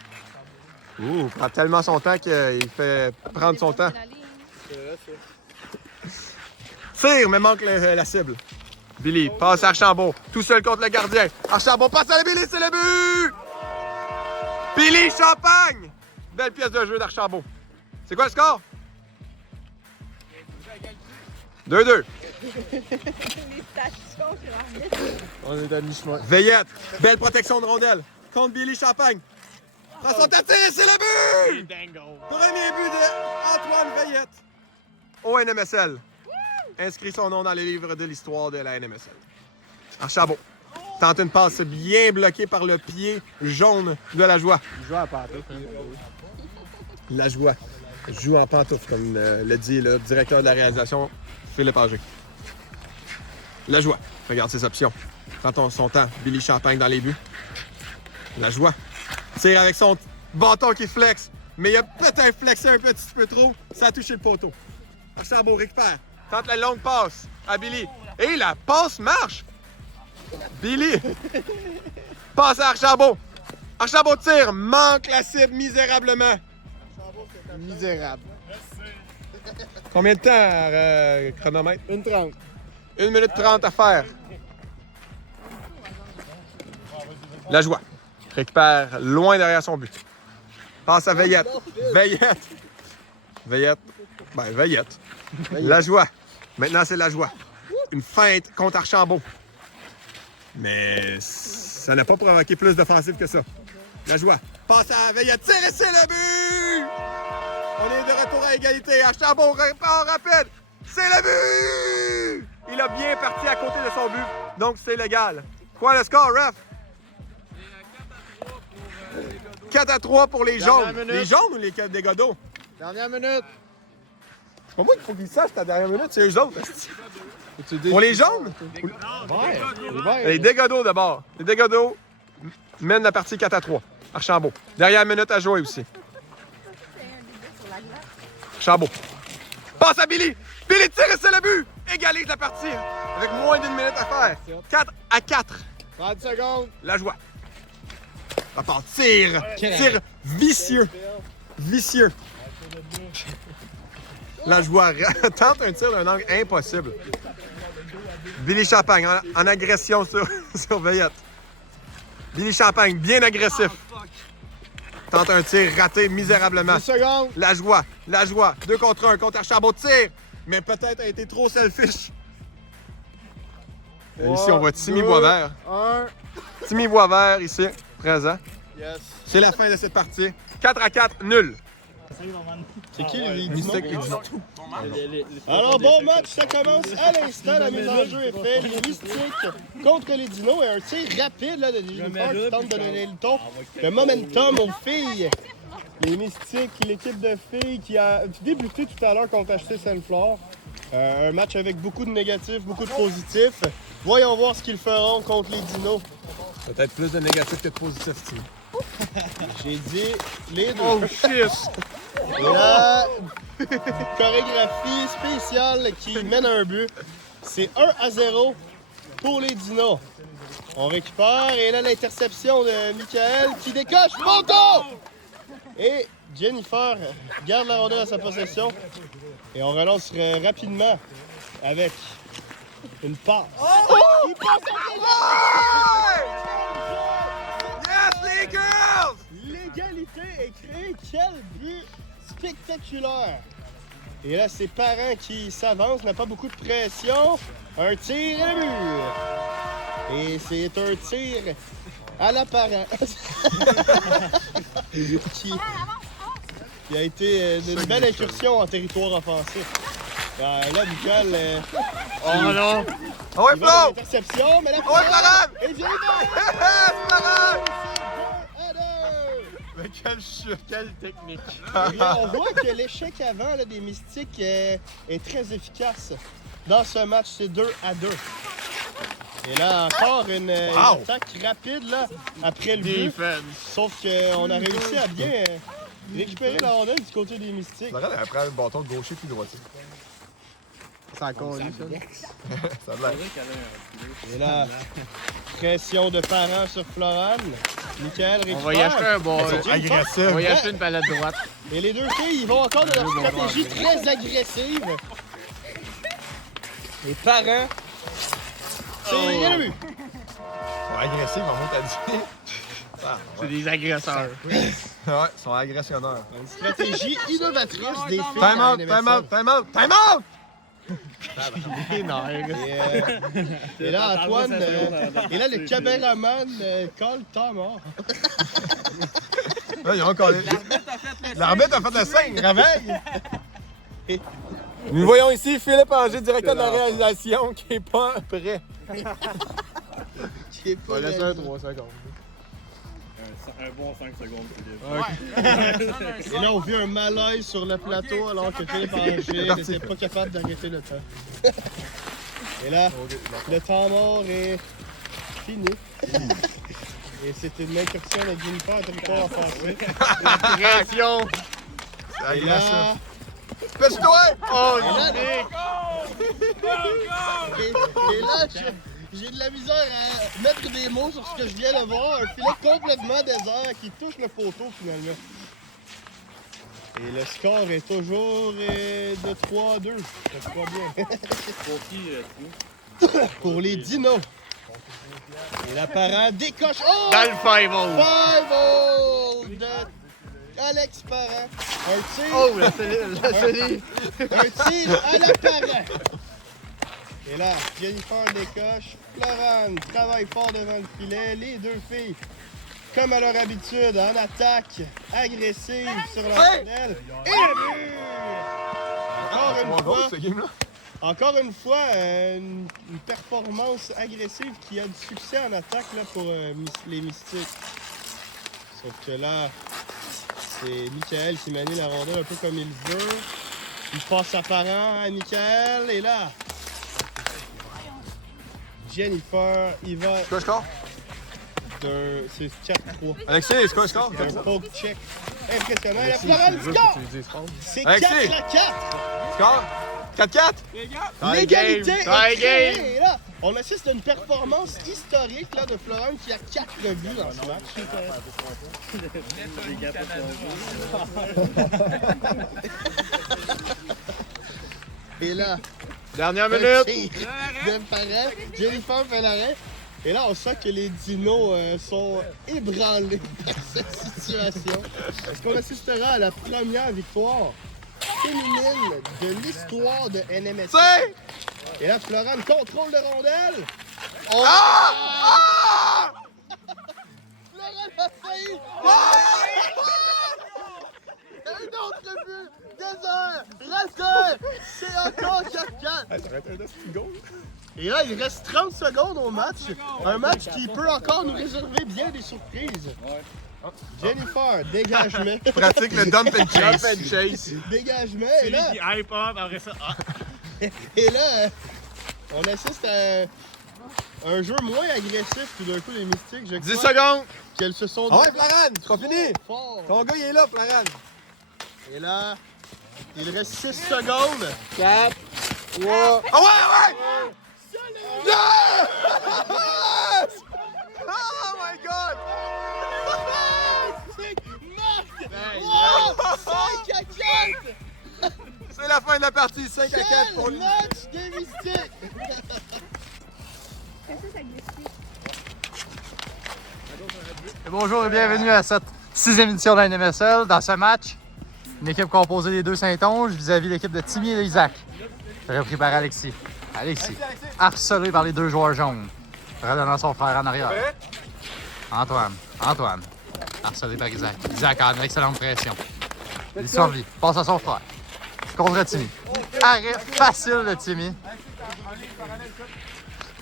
Ouh, il prend tellement son temps qu'il fait prendre son temps. Tire, mais manque la cible. Billy passe à Archambault, tout seul contre le gardien. Archambault passe à la Billy, c'est le but! Billy Champagne! Belle pièce de jeu d'Archambault. C'est quoi le score? 2-2. On est à mi-chemin. Veillette, belle protection de rondelle contre Billy Champagne. Prend son tir, c'est le but! Premier but d'Antoine Veillette au NMSL. Inscrit son nom dans les livres de l'histoire de la NMSL. Archambault tente une passe bien bloquée par le pied jaune de la joie. Il joue à pantoufle. La joie joue en pantoufle, comme le dit le directeur de la réalisation, Philippe Ager. La joie regarde ses options. Prend son temps. Billy Champagne dans les buts. La joie tire avec son bâton qui flex, mais il a peut-être flexé un petit peu trop. Ça a touché le poteau. Archambault récupère. Tente la longue passe à Billy. Et la passe marche. Billy passe à Archambault. Archambault tire, manque la cible misérablement. Misérable. Combien de temps, chronomètre? 1:30. 1 minute 30 à faire. La joie récupère loin derrière son but. Passe à Veillette. Veillette. Veillette. Ben, Veillette. La joie. Maintenant, c'est la joie. Une feinte contre Archambault. Mais ça n'a pas provoqué plus d'offensive que ça. La joie. Passe à Veillette. Tire et c'est le but! On est de retour à égalité. Archambault repart rapide. C'est le but! Il a bien parti à côté de son but. Donc, c'est légal. Quoi le score, ref? 4-3 pour les Dernière jaunes. minute. Les jaunes ou les Dégodeaux? Dernière minute. C'est pas moi qu'il faut qu'ils sachent ta dernière minute, c'est eux autres. Pour les jaunes? Les Dégodeaux d'abord. Les Dégodeaux mènent la partie 4-3. Archambault. Dernière minute à jouer aussi. Archambault. Passe à Billy. Billy tire et c'est le but. Égalise la partie avec moins d'une minute à faire. 4-4. 30 secondes. La joie. La part tire. Tire vicieux. Vicieux. La joie tente un tir d'un angle impossible. Billy Champagne en agression sur Veillette. Billy Champagne, bien agressif. Tente un tir raté misérablement. 10 secondes. La joie. 2 contre 1 contre Archambault. Tire, mais peut-être a été trop selfish. Ici, on voit Timmy Boisvert. 1. Timmy Boisvert, ici, présent. Yes. C'est la fin de cette partie. 4-4, nul. C'est qui les Mystique et Dinon. Alors, bon match, ça commence à l'instant. La mise en jeu est faite. Les Mystiques contre les Dinos et un tir rapide là, de Jennifer qui tente de donner le ton. Le momentum aux filles. Les Mystiques, l'équipe de filles qui a débuté tout à l'heure contre HC Sainte-Flore. Un match avec beaucoup de négatifs, beaucoup de positifs. Voyons voir ce qu'ils feront contre les Dinos. Peut-être plus de négatifs que de positifs, Timmy. J'ai dit les deux. Oh shit! La chorégraphie spéciale qui mène à un but. C'est 1-0 pour les Dinos. On récupère et là l'interception de Michael qui décoche. Monton! Et Jennifer garde la rondelle à sa possession. Et on relance rapidement avec une passe. Il passe Yes, les girls! L'égalité est créée. Quel but spectaculaire! Et là, ses parents qui s'avancent, n'a pas beaucoup de pression. Un tir et le but! Et c'est un tir à la parent. qui a été une belle incursion en territoire offensif. Là, Michael, Oh non. Ah ouais, il va dans Flo! l'interception, mais la Ah ouais, Florent! Et vient Florent! à 2! Mais quelle technique. Et là, on voit que l'échec avant là, des Mystiques est très efficace. Dans ce match, c'est 2-2. Et là, encore une attaque rapide là, après le but. Sauf qu'on a réussi à bien récupérer la rondelle du côté des Mystiques. Ça regarde après le bâton de gaucher puis droitier. Ça a connu, ça. Ça a l'air. Et là, pression de parents sur Florane. Michael récupère. On va y acheter un bon. Agressif. On va y acheter une palette droite. Et les deux filles, ils vont encore dans leur stratégie très agressive. Les parents. C'est le but. Agressif, maman t'a dit. C'est des agresseurs. Ouais, ils sont agressionneurs. Une stratégie innovatrice des filles. Time à out, NMSL. time out, time out, time out! Et là, Antoine, et là, le caméraman colle temps mort. Là, ils ont encore. L'arbitre a fait le signe, réveille! Nous voyons ici Philippe Anger, directeur de la réalisation, qui est pas prêt. Qui est On pas va laisser là. un 3 secondes. Un bon 5 secondes, Philippe. Et là, on vit un malaise sur le plateau alors que Philippe Anger n'était pas capable d'arrêter le temps. Et là, le temps mort est fini. Et c'est une incursion de Jennifer à territoire offensif. Création! Et là, Pêche-toi! Oh, et là, j'ai de la misère à mettre des mots sur ce que je viens de voir. Un filet complètement désert qui touche le poteau finalement. Et le score est toujours de 3-2. Ça se voit bien. Pour qui, Pour les dinos. Et l'apparent décoche. Oh! Dans le 5 5-0 de Alex Parent. Un tir. Oh, la cellule. Un tir à l'apparent. Et là, Jennifer décoche. Florane travaille fort devant le filet. Les deux filles, comme à leur habitude, en attaque agressive sur leur rondelle. Et le but! Encore une fois, une performance agressive qui a du succès en attaque là, pour les Mystiques. Sauf que là, c'est Michael qui manie la rondelle un peu comme il veut. Il passe sa parent à Michael et là, Jennifer, il va C'est quoi le score? c'est 4-3. Alexis, c'est quoi le score? Un poke check impressionnant. Et la Florale score! C'est 4 Alexis! à 4! Score? 4-4? L'égalité Tie est game. créée. Et là, on assiste à une performance historique là, de Florent qui a 4 buts dans ce match. Et là, Dernière un minute. tir de Parent. Jennifer fait l'arrêt. Et là, on sent que les dinos sont ébranlés par cette situation. Est-ce qu'on assistera à la première victoire féminine de l'histoire de NMSL? C'est! Et là, Florent contrôle de rondelle. Ah! Florent a failli. Un autre but. Désert. Raté. C'est encore 4-4. Et là, il reste 30 secondes au match. Un match qui peut encore nous réserver bien des surprises. Jennifer, dégagement. Pratique le dump and chase. Dégagement. Et là, hype up, après ça. et là, on assiste à un jeu moins agressif tout d'un coup les Mystiques. Je 10 crois secondes! qu'elles se sont Ah ouais, Florane, c'est pas fini! fort. Ton gars, il est là, Florane. Et là, il reste 6 secondes. 4, 3. Ah ouais! Yes! Oh my god! C'est Marc! Wow! 5 à 4! C'est la fin de la partie, 5 à 4 pour Quel lui. match des Mystiques! Bonjour et bienvenue à cette 6e édition de la NMSL. Dans ce match, une équipe composée des deux Saint-Onge vis-à-vis l'équipe de Timmy et Isaac. Repris par Alexis. Alexis, harcelé par les deux joueurs jaunes. Redonnant son frère en arrière. Antoine, harcelé par Isaac. Isaac a une excellente pression. Il survit, passe à son frère. Contre Timmy. Arrêt facile de Timmy.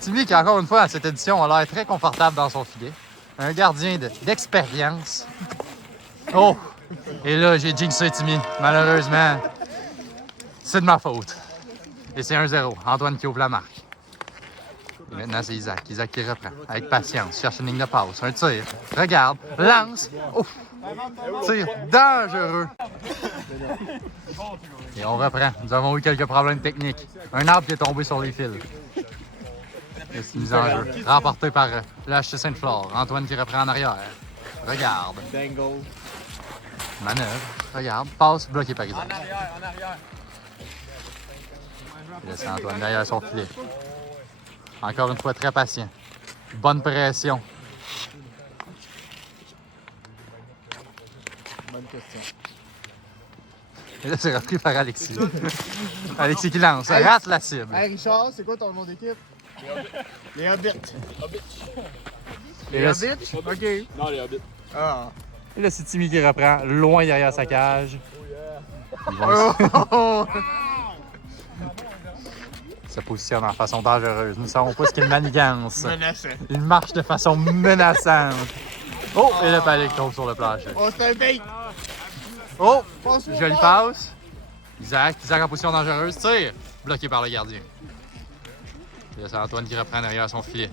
Timmy qui, encore une fois, à cette édition, a l'air très confortable dans son filet. Un gardien d'expérience. Oh! Et là, j'ai jinxé Timmy. Malheureusement, c'est de ma faute. Et c'est 1-0. Antoine qui ouvre la marque. Et maintenant, c'est Isaac. Isaac qui reprend. Avec patience. Cherche une ligne de passe. Un tir. Regarde. Lance. Oh! Tir dangereux. Et on reprend. Nous avons eu quelques problèmes techniques. Un arbre qui est tombé sur les fils. Et c'est une mise en jeu. Remporté par l'HC Sainte-Flore. Antoine qui reprend en arrière. Regarde. Dangle. Manœuvre. Regarde. Passe. Bloqué par Isaac. En arrière. Il laisse Antoine derrière son filet. Encore une fois, très patient. Bonne pression. Bonne question. Et là, c'est repris par Alexis. Alexis qui lance. Rate la cible. Hey Richard, c'est quoi ton nom d'équipe? Les Hobbits. Et là, OK. Non, les Hobbits. Ah. et là, c'est Timmy qui reprend loin derrière sa cage. Ils vont se positionne en façon dangereuse. Nous ne savons pas ce qu'est une manigance. Menaçant. Il marche de façon menaçante. Oh! Et le palais tombe sur le plancher. Oh, c'est un bait. Oh! Jolie passe. Isaac en position dangereuse. Tire! Bloqué par le gardien. Et là, c'est Antoine qui reprend derrière son filet.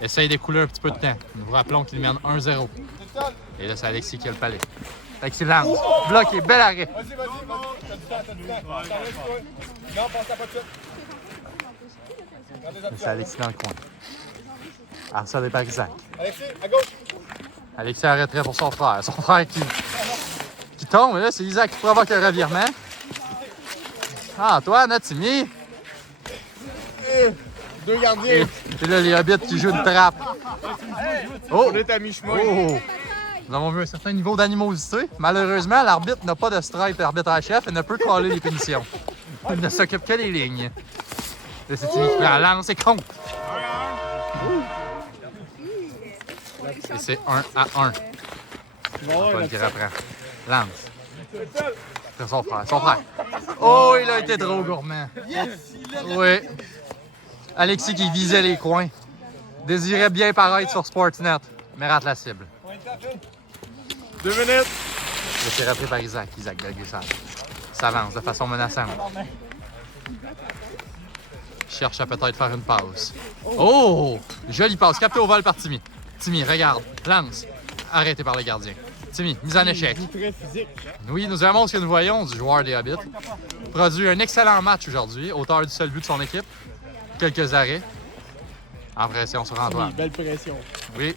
Essaye d'écouler un petit peu de temps. Nous vous rappelons qu'il mène 1-0. Et là, c'est Alexis qui a le palais. Alexis lance. Bloqué. Bel arrêt. C'est Alexis dans le coin. Harcelé par Isaac. Alexis arrêterait pour son frère. Son frère qui tombe. Et là, c'est Isaac qui provoque un revirement. Ah, Antoine, hein, Timmy. Deux gardiens. Et là, les Hobbits qui jouent une trappe. Oh! On est à mi-chemin. Oh! Nous avons vu un certain niveau d'animosité. Malheureusement, l'arbitre n'a pas de stripe arbitre à chef et ne peut caller les punitions. Il ne s'occupe que des lignes. Là, c'est Timmy qui prend la lance et compte. Et c'est 1-1. Antoine qui reprend. Lance. C'est son frère. Son frère. Oh, il a été trop gourmand. Oui. Alexis qui visait les coins. Désirait bien paraître sur Sportsnet, mais rate la cible. 2 minutes. Là, c'est repris par Isaac. Isaac de glissade. S'avance de façon menaçante. Cherche à peut-être faire une passe. Oh! Jolie passe. Capté au vol par Timmy. Timmy, regarde. Lance. Arrêté par le gardien. Timmy, mise en échec. Très physique. Oui, nous aimons ce que nous voyons du joueur des Hobbits. Produit un excellent match aujourd'hui, auteur du seul but de son équipe. Quelques arrêts. En pression sur Antoine. Belle pression. Oui.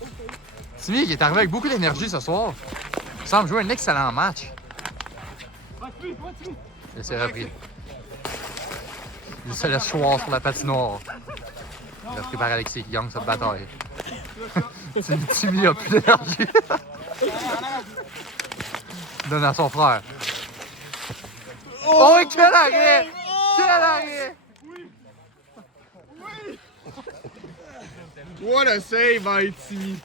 Timmy qui est arrivé avec beaucoup d'énergie ce soir. Il semble jouer un excellent match. Et c'est repris. Il se laisse choir sur la patinoire. Repris par Alexis qui gagne cette bataille. Timmy a plus d'énergie. Donne à son frère. Oh, quel arrêt! Quel arrêt! What a save by Timmy.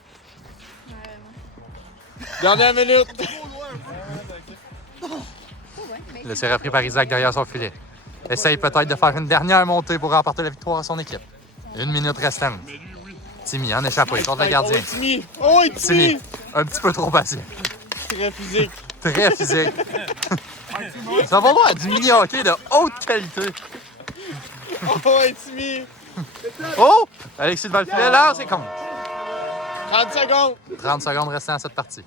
Dernière minute. Là, c'est repris par Isaac derrière son filet. Essaye peut-être de faire une dernière montée pour remporter la victoire à son équipe. 1 minute restante. Timmy en échappé contre le gardien. Oh, Timmy. Oh, Timmy. Timmy, un petit peu trop patient. Très physique. Très physique. Ça va voir du mini-hockey de haute qualité. Oh, Timmy. Oh! Alexis devant le filet, là, c'est compte. 30 secondes. 30 secondes restant à cette partie.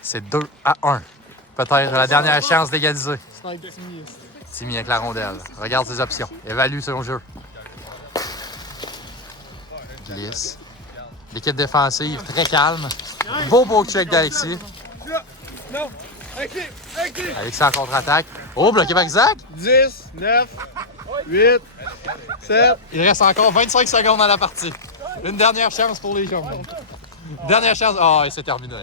C'est 2-1. Peut-être la dernière chance d'égaliser. Snipe Timmy. Timmy avec la rondelle. Regarde ses options. Évalue son jeu. Glisse. L'équipe défensive très calme. Beau check d'Alexis. Non. Alexis en contre-attaque. Oh, bloqué par Isaac. 10, 9, 8, 7. Il reste encore 25 secondes dans la partie. Une dernière chance pour les jaunes. Dernière chance. Oh, et c'est terminé.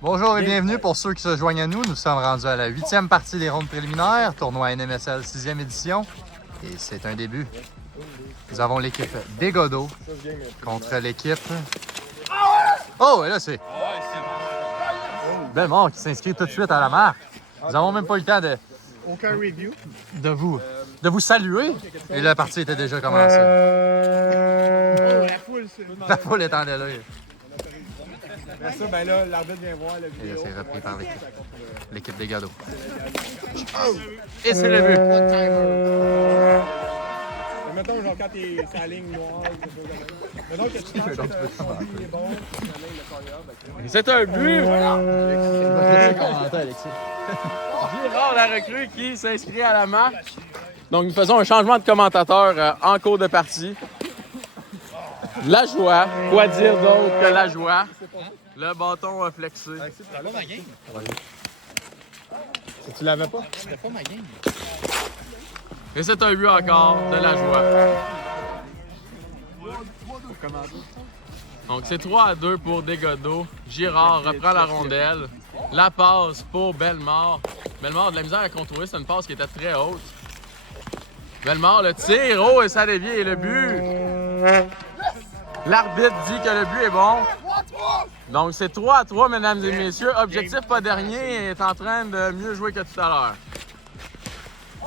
Bonjour et bienvenue pour ceux qui se joignent à nous. Nous sommes rendus à la 8e partie des rondes préliminaires, tournoi NMSL 6e édition. Et c'est un début. Nous avons l'équipe des Godot contre l'équipe... Oh, et là c'est... Belmont qui s'inscrit tout de suite à la marque. Nous n'avons même pas eu le temps Aucun review. de vous saluer. Et la partie était déjà commencée. Oh, la foule, c'est... La foule est en délire. Mais ça, ben là, l'arbitre vient voir la Et là, vidéo. c'est repris par l'équipe des Godot. Et c'est le but. Mettons, genre, quand t'es sur la ligne noire, quelque chose de même. Mettons que tu penses que il est bon, tu amènes le carrière, C'est un but! Alexis. Girard, la recrue qui s'inscrit à la marque. Donc, nous faisons un changement de commentateur en cours de partie. La joie. Quoi dire d'autre que la joie? Le bâton a flexé. Si tu l'avais pas? Et c'est un but encore de la joie. Donc, c'est 3-2 pour Desgodeaux. Girard reprend la rondelle. La passe pour Bellemare. Bellemare a de la misère à contrôler. C'est une passe qui était très haute. Bellemare, le tir. Oh, et ça dévie. Et le but. L'arbitre dit que le but est bon. Donc, c'est 3-3, mesdames et messieurs. Objectif pas dernier est en train de mieux jouer que tout à l'heure.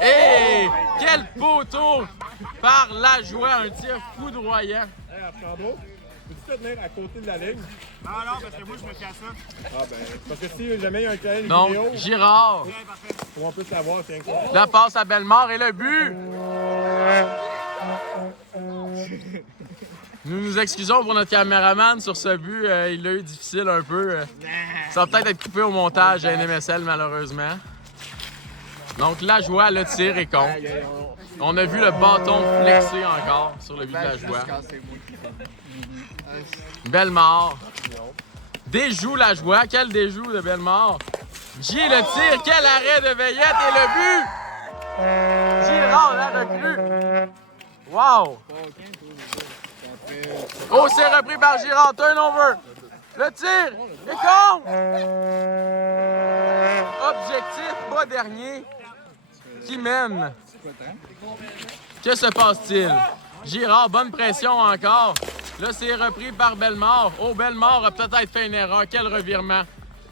Et quel poteau par la joie. Un tir foudroyant. Hey, Archambault, peux-tu te tenir à côté de la ligne? Ah non, parce que moi, je me fais à ça. Ah ben, parce que si jamais il y a un cahier Donc, vidéo, Girard. on peut savoir, c'est un La passe à Bellemare et le but. Nous nous excusons pour notre caméraman sur ce but. Il l'a eu difficile un peu. Ça va peut-être être coupé au montage à NMSL, malheureusement. Donc, la joie, le tir est contre. On a vu le bâton flexer encore sur le but de la joie. Bellemare. Déjoue la joie. Quel déjoue de Bellemare. J le tir. Quel arrêt de Veillette et le but. Girard, la recrue. Wow. Oh, c'est repris par Girard. Turnover. Le tir est contre. Objectif pas dernier qui mène. Que se passe-t-il? Girard, bonne pression encore. Là, c'est repris par Bellemare. Oh, Bellemare a peut-être fait une erreur. Quel revirement.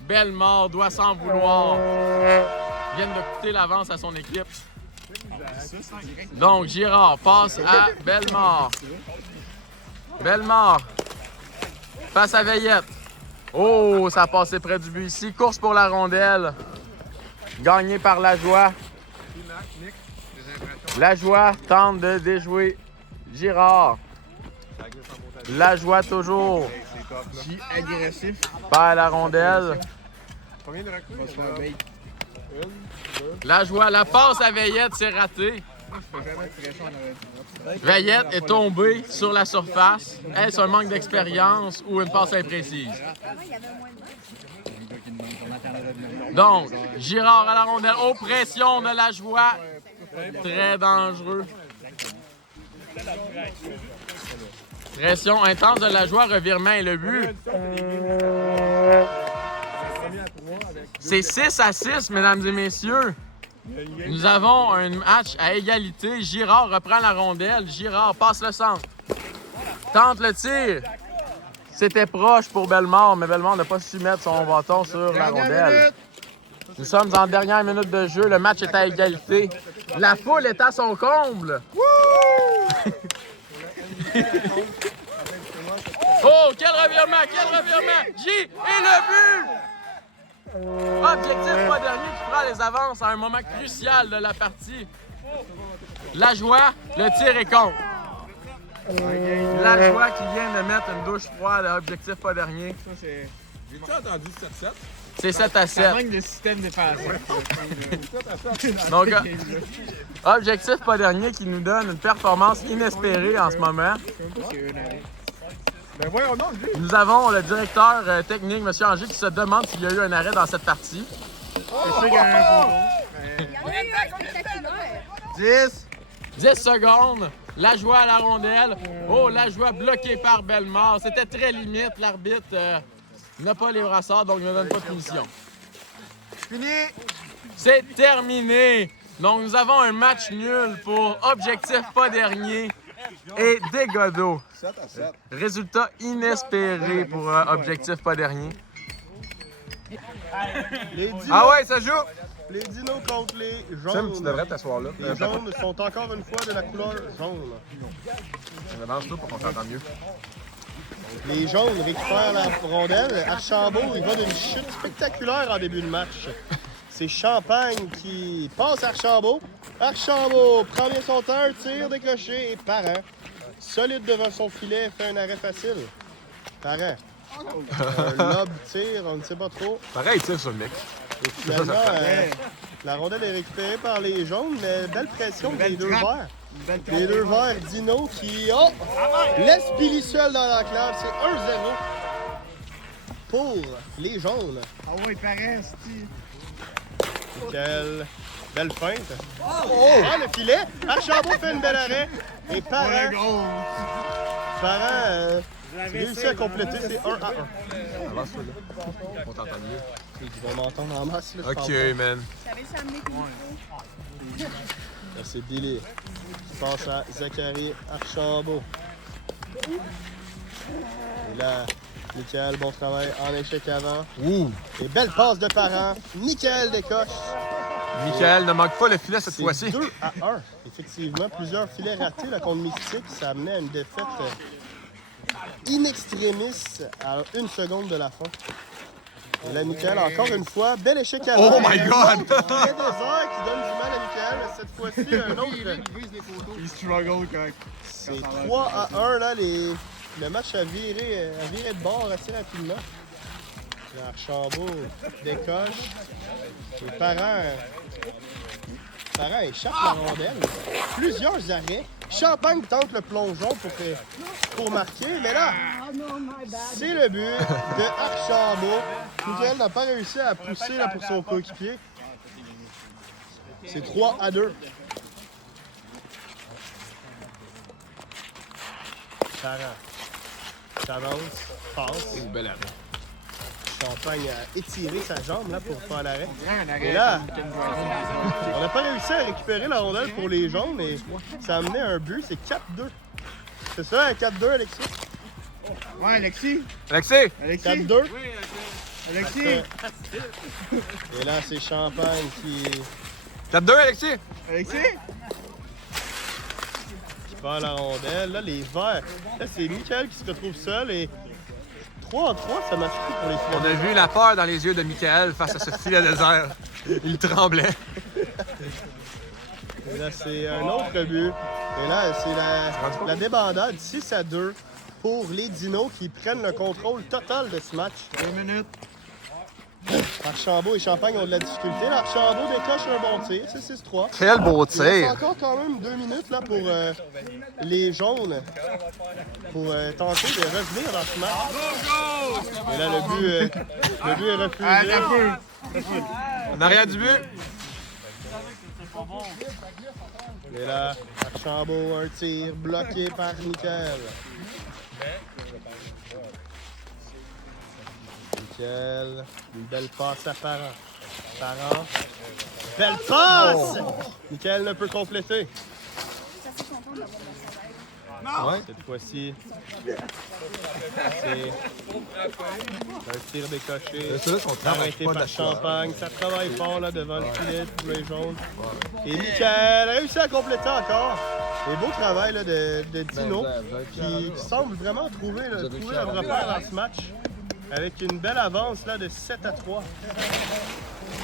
Bellemare doit s'en vouloir. Il vient de coûter l'avance à son équipe. Donc, Girard passe à Bellemare. Bellemare face à Veillette. Oh, ça a passé près du but ici. Course pour la rondelle. Gagné par la joie. La joie tente de déjouer Girard. La joie toujours. Agressif. Perd la rondelle. Combien de recrues? La joie, la passe à Veillette, c'est raté. Veillette est tombé sur la surface. Est-ce un manque d'expérience ou une passe imprécise? Donc, Girard à la rondelle. Oh, pression de la joie. Très dangereux. Pression intense de la joie, revirement et le but. C'est 6-6, mesdames et messieurs. Nous avons un match à égalité. Girard reprend la rondelle. Girard passe le centre. Tente le tir. C'était proche pour Bellemare, mais Bellemare n'a pas su mettre son bâton sur la rondelle. Nous sommes en dernière minute de jeu. Le match est à égalité. La foule est à son comble. Oh, quel revirement, quel revirement! J et le but! Objectif pas dernier qui prend les avances à un moment crucial de la partie. La joie, le tir est contre. La joie qui vient de mettre une douche froide à objectif pas dernier. J'ai-tu entendu 7-7? C'est 7-7. Manque de système défensif. Donc, objectif pas dernier qui nous donne une performance inespérée en ce moment. Ben voyons donc, lui. Nous avons le directeur technique, M. Angers, qui se demande s'il y a eu un arrêt dans cette partie. C'est sûr qu'il y a un poteau. 10. 10 secondes. La joie à la rondelle. Oh, la joie bloquée par Bellemare. C'était très limite. L'arbitre n'a pas les brassards, donc il ne donne pas de punition. Fini. C'est terminé. Donc, nous avons un match nul pour objectif pas dernier et Desgodeaux. 7-7. Résultat inespéré pour objectif pas dernier. Les dinos, Ah ouais, ça joue! les dinos contre les Sam, jaunes. tu devrais t'asseoir là. Les jaunes sont encore une fois de la couleur jaune. Avance-toi pour qu'on t'entende mieux. Les jaunes récupèrent la rondelle. Archambault, il va d'une chute spectaculaire en début de match. C'est Champagne qui passe Archambault. Archambault prend bien son temps, tire décoché et Parent, solide devant son filet, fait un arrêt facile. Parent. Lob tire, on ne sait pas trop. Pareil, il tire sur le mec. Et finalement, la rondelle est récupérée par les jaunes, mais belle pression des deux verts. Les deux verts Dino qui laisse Billy seul dans l'enclave. C'est 1-0 pour les jaunes. Ah ouais, il paraît, Quelle belle feinte. Ah, le filet. Archambault fait une belle arrêt. Et Parent réussit à compléter. C'est 1-1. Avance-toi là. On t'entend mieux. Ils vont m'entendre en masse. Là, je Ok, pense. man. J'avais amené ton micro. Là, c'est Billy qui passe à Zachary Archambault. Et là, Michael, bon travail en échec avant. Ouh! Et belle passe de Parent. Michael décoche. Michael ne manque pas le filet cette C'est fois-ci. 2-1. Effectivement, plusieurs filets ratés là, contre Mystique. Ça amenait à une défaite in extremis à 1 seconde de la fin. Et là, Michael, encore une fois, bel échec à Oh my God! Il y a des heures qui donne du mal à Michael, mais cette fois-ci, un autre. Il struggle quand. C'est 3-1, là, le match a viré de bord assez rapidement. Là, Archambault décoche. Les parents échappent la rondelle. Plusieurs arrêts. Champagne tente le plongeon pour marquer, mais là, c'est le but de Archambault. Michael n'a pas réussi à pousser là, pour son coéquipier. C'est 3-2. Parent s'avance, passe. Une belle arrêt. Champagne a étiré sa jambe là, pour faire l'arrêt. Et là, on n'a pas réussi à récupérer la rondelle pour les jaunes et ça a amené un but, c'est 4-2. C'est ça, un 4-2, Alexis? Ouais, Alexis. Alexis! 4-2. Alexis. Et là, c'est Champagne qui 4-2, Alexis! Alexis. perd la rondelle. Là, les verts. Là, c'est Michael qui se retrouve seul et 3-3, ça marche plus pour les On filets. a vu la peur dans les yeux de Michael face à ce filet désert. Il tremblait. Et là, c'est un autre but. Et là, c'est la débandade 6-2 pour les Dinos qui prennent le contrôle total de ce match. 2 minutes. Archambault et Champagne ont de la difficulté. Archambault décoche un bon tir, c'est 6-3. Quel beau Il reste tir! encore quand même 2 minutes là, pour les jaunes pour tenter de revenir dans ce match. Et là, le but est refusé. En arrière du but. Et là, Archambault, un tir bloqué par Michael. Michael, une belle passe à Parent. Parent, belle passe! Michael ne peut compléter. Ouais, cette fois-ci, c'est un tir décoché. Arrêté par Champagne. Ça travaille fort là, devant le filet pour les jaunes. Et Michael a réussi à compléter encore. Et beau travail là, de Dino qui semble vraiment trouver le repère dans ce match. Avec une belle avance là, de 7-3.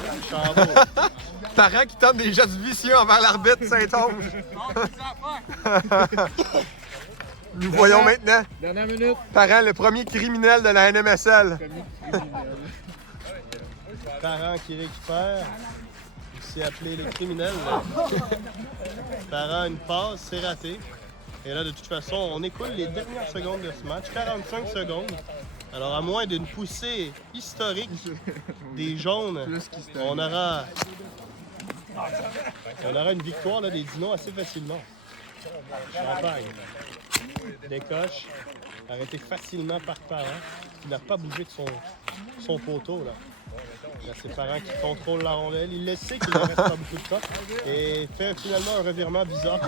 Archambault. Parent qui tente des gestes vicieux envers l'arbitre Saint-Onge. Nous voyons maintenant Dernière minute. Parent, le premier criminel de la NMSL. Parent qui récupère. C'est appelé les criminels. Parent, une passe, c'est raté. Et là, de toute façon, on écoule les dernières secondes de ce match. 45 secondes. Alors, à moins d'une poussée historique des jaunes, on aura une victoire là, des Dinos assez facilement. Champagne décoche, arrêté facilement par Parent, qui n'a pas bougé de son poteau. Là, c'est Parent qui contrôle la rondelle. Il le sait qu'il ne reste pas beaucoup de temps et fait finalement un revirement bizarre.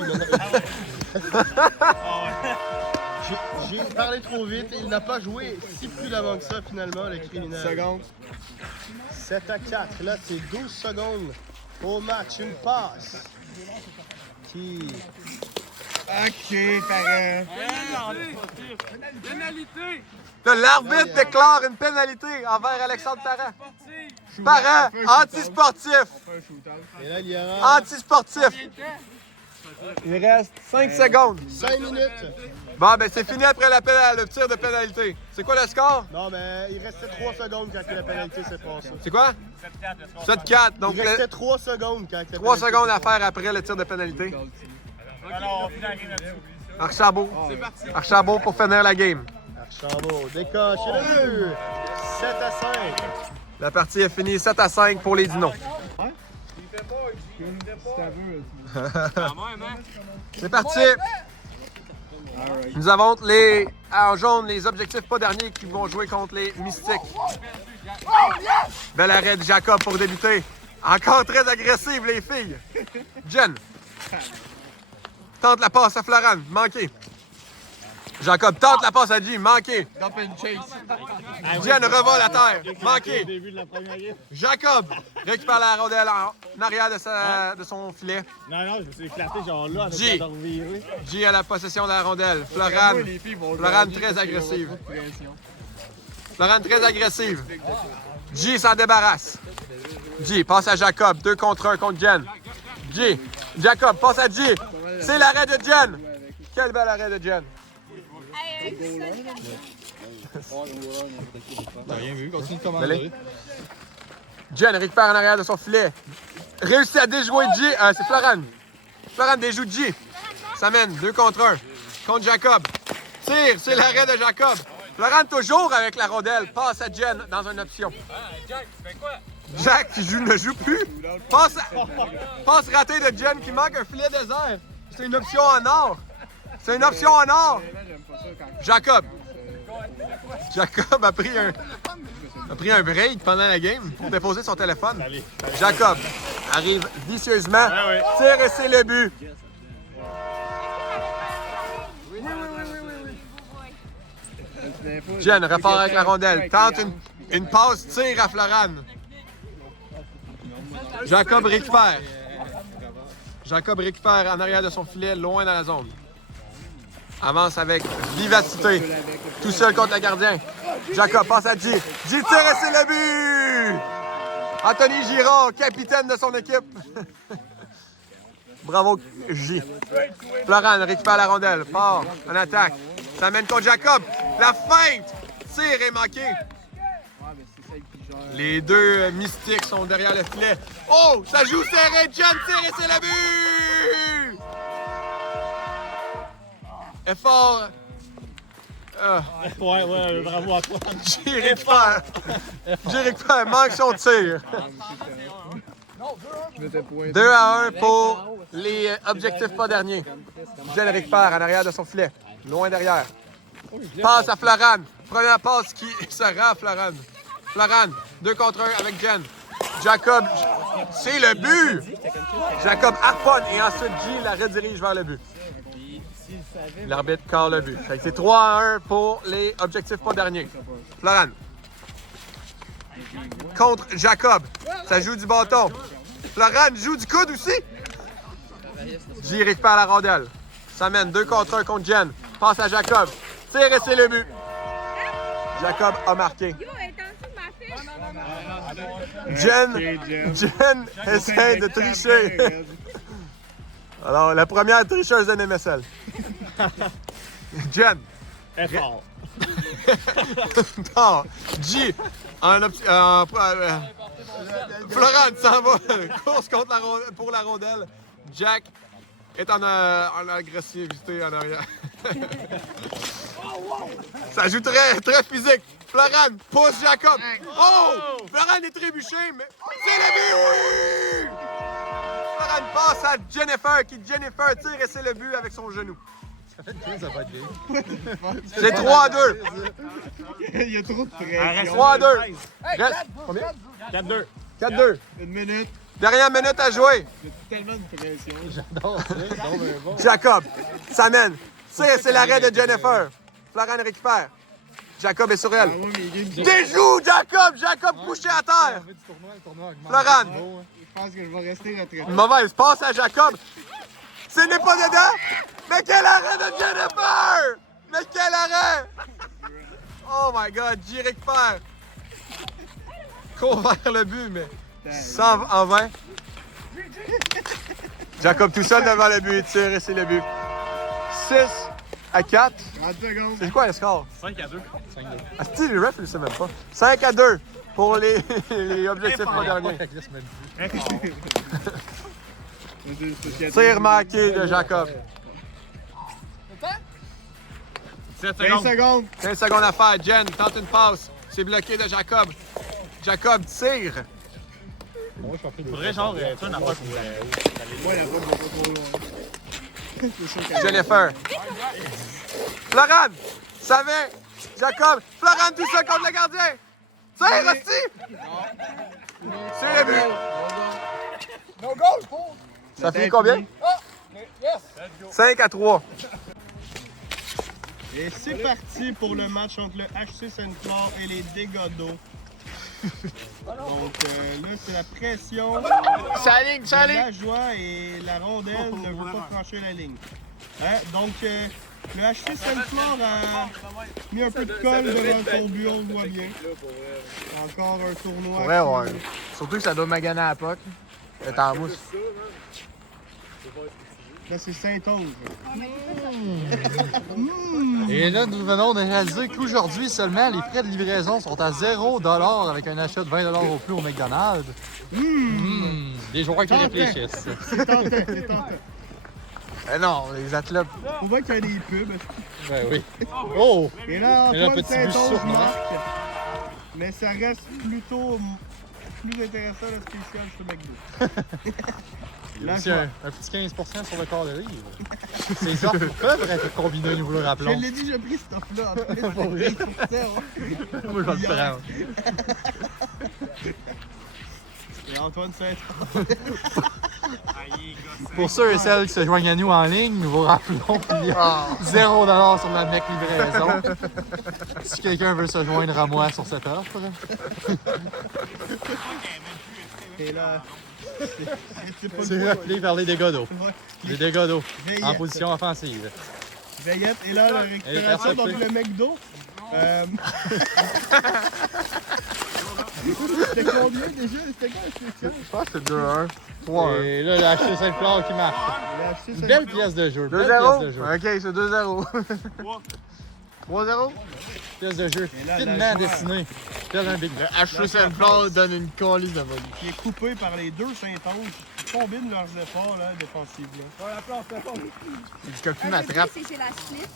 J'ai parlé trop vite et il n'a pas joué si prudemment que ça finalement, le criminel. Seconde. 7-4, là c'est 12 secondes au match, une passe qui... Ok, Parent. Là, l'arbitre déclare une pénalité envers Alexandre Parent. Parent, antisportif. Et là il y aura Antisportif. Il reste 5 secondes. 5 minutes Bon, ben c'est fini après le tir de pénalité. C'est quoi le score? Non, mais il restait 3 secondes quand la pénalité s'est passée. C'est quoi? 7-4. Donc, Il restait 3 secondes quand la 3 pénalité secondes s'est à faire après le tir de pénalité. Alors, on finit la game là-dessus. Archambault. Archambault pour finir la game. Archambault décoche le but. 7 à 5. La partie est finie 7-5 pour les Dinos. C'est parti! Nous avons en jaune les objectifs pas derniers qui vont jouer contre les Mystiques. Bel arrêt de Jacob pour débuter. Encore très agressive les filles. Jen. Tente la passe à Florane. Manqué. Jacob tente la passe à G. Manqué. Jen revole à terre. Manqué. Jacob récupère la rondelle en arrière de son filet. Non, je me suis éclaté genre là avec G. la revirée. G a la possession de la rondelle. Florane très agressive. Florane très agressive. G s'en débarrasse. G passe à Jacob. 2 contre 1 contre Jen. G. Jacob passe à G. C'est l'arrêt de Jen. Quel bel arrêt de Jen. T'as rien vu, continue de commander. Allez. Jen récupère en arrière de son filet. Réussit à déjouer G. C'est Florane. Florane déjoue G. Ça mène 2 contre 1. Contre Jacob. Tire, c'est l'arrêt de Jacob. Florane toujours avec la rondelle. Passe à Jen dans une option. Jack, tu fais quoi? Jack qui ne joue plus. Passe ratée de Jen qui manque un filet désert. C'est une option en or. C'est une option en or. Jacob. Jacob a pris un break pendant la game pour déposer son téléphone. Jacob arrive vicieusement. Tire et c'est le but. Jen repart avec la rondelle. Tente une passe, tire à Florane. Jacob récupère. Jacob récupère en arrière de son filet, loin dans la zone. Avance avec vivacité. Tout seul contre le gardien. Jacob passe à G. G tire et c'est le but! Anthony Giron, capitaine de son équipe. Bravo, J. Florane récupère la rondelle. Part en attaque. Ça mène contre Jacob. La feinte! Tire est manqué. Les deux mystiques sont derrière le filet. Oh! Ça joue serré. Jen tire et c'est le but! Effort. Ouais, bravo à toi. J'ai récupéré. Manque son tir. 2 à 1 pour les objectifs pas derniers. Jen récupère en arrière de son filet. Loin derrière. Passe à Florane. Première passe qui se rend à Florane. Florane, 2 contre 1 avec Jen. Jacob, c'est le but! Jacob harponne et ensuite G la redirige vers le but. L'arbitre carre le but. C'est 3 à 1 pour les objectifs pas derniers. Florane. Contre Jacob. Ça joue du bâton. Florane joue du coude aussi. G récupère la rondelle. Ça mène 2 contre 1 contre Jen. Passe à Jacob. Tire et c'est le but. Jacob a marqué. Jen essaie de tricher. Alors, la première tricheuse de NMSL. Jen. Effort. Non. G. Florane s'en va. Course contre pour la rondelle. Jack est en agressivité en arrière. Ça joue très, très physique. Florane pousse Jacob. Oh! Florane est trébuché, mais c'est le but! Florane passe à Jennifer, qui Jennifer tire et c'est le but avec son genou. C'est 3 à 2. Il y a trop de pression. 3 à 2. Reste combien? 4-2. 4-2. Une minute. Dernière minute à jouer. Tellement de pression. Jacob, ça mène. C'est l'arrêt de Jennifer. Florane récupère. Jacob est sur elle. Déjoue Jacob! Jacob couché à terre. Florane. Je pense que je vais rester retraité. Une mauvaise passe à Jacob. Ce n'est pas dedans. Mais quel arrêt de Jennifer! Mais quel arrêt! Oh my God, J récupère. Court vers le but, mais sans en vain. Jacob tout seul devant le but, il tire et c'est le but. 6 à 4. 30 secondes. C'est quoi le score? 5-2. Ah, si, les refs, ils le savent même pas. 5-2 pour les, les objectifs pas derniers. Tir manqué de Jacob. 7 20 secondes. secondes. 15 secondes à faire. Jen tente une passe. C'est bloqué de Jacob. Jacob tire. Faudrait genre, toi, une affaire pour Moi, la robe va pas trop loin. Jennifer. Florane. Savait. Jacob. Florane tout seul contre le gardien. Tire, Rusty. C'est le but. Ça finit combien? 5-3. Et c'est parti pour le match entre le HC Sainte-Flore et les dégâts d'eau. Donc là, c'est la pression. Ça ligne, La joie et la rondelle ne veut pas franchir la ligne. Hein? Donc, le HC Sainte-Flore a mis un peu de colle devant son but, on le voit bien. Encore un tournoi. Ouais, qui- ouais. Surtout que ça doit maganer à la POC. C'est en mousse. Là, c'est Saint-Onge. Et là, nous venons de réaliser qu'aujourd'hui seulement, les frais de livraison sont à 0$ avec un achat de 20$ au plus au McDonald's. Des joueurs qui réfléchissent. C'est tentant, c'est tentant. Eh non, les athlètes. On voit qu'il y a des pubs. Ben oui. Oh! Et là, Et là, Antoine petit but Saint-Onge sûrement. marque. Mais ça reste plutôt plus intéressant le spécial sur McDo. Il y a La aussi joie. un petit 15% sur le corps de livre. Ces offres peuvent être combinées, nous vous le Je rappelons. l'ai dit, j'ai pris cette offre-là. En plus, Pour vrai? c'est 15%, ouais. Moi, je vais le prendre. Et Antoine Saint-Onge. Pour ceux et celles qui se joignent à nous en ligne, nous vous rappelons qu'il y a 0$ sur la mec livraison. Si quelqu'un veut se joindre à moi sur cette offre. Et là, c'est pas C'est le rappelé vers les dégâts d'eau. Ouais. Les dégâts d'eau. Veillette. En position offensive. Veillette. Et là, la récupération intercepté. contre le McDo. C'était combien déjà? C'était quoi le spécial? Je pense que c'est 2-1. 3-1. Et là, le HC Sainte-Flore qui marche. Il a acheté Une ça. belle pièce de jeu. Belle pièce de 2-0? jeu. Ok, c'est 2-0. 3-0? Pièce de jeu Et là, la finement joie. dessinée. Tel un big. HC Sainte-Flore donne une colisse de vol. Qui est coupé par les deux Saint-Onge qui combinent leurs efforts là, défensivement. C'est du cocu ma trappe. C'est chez la slip.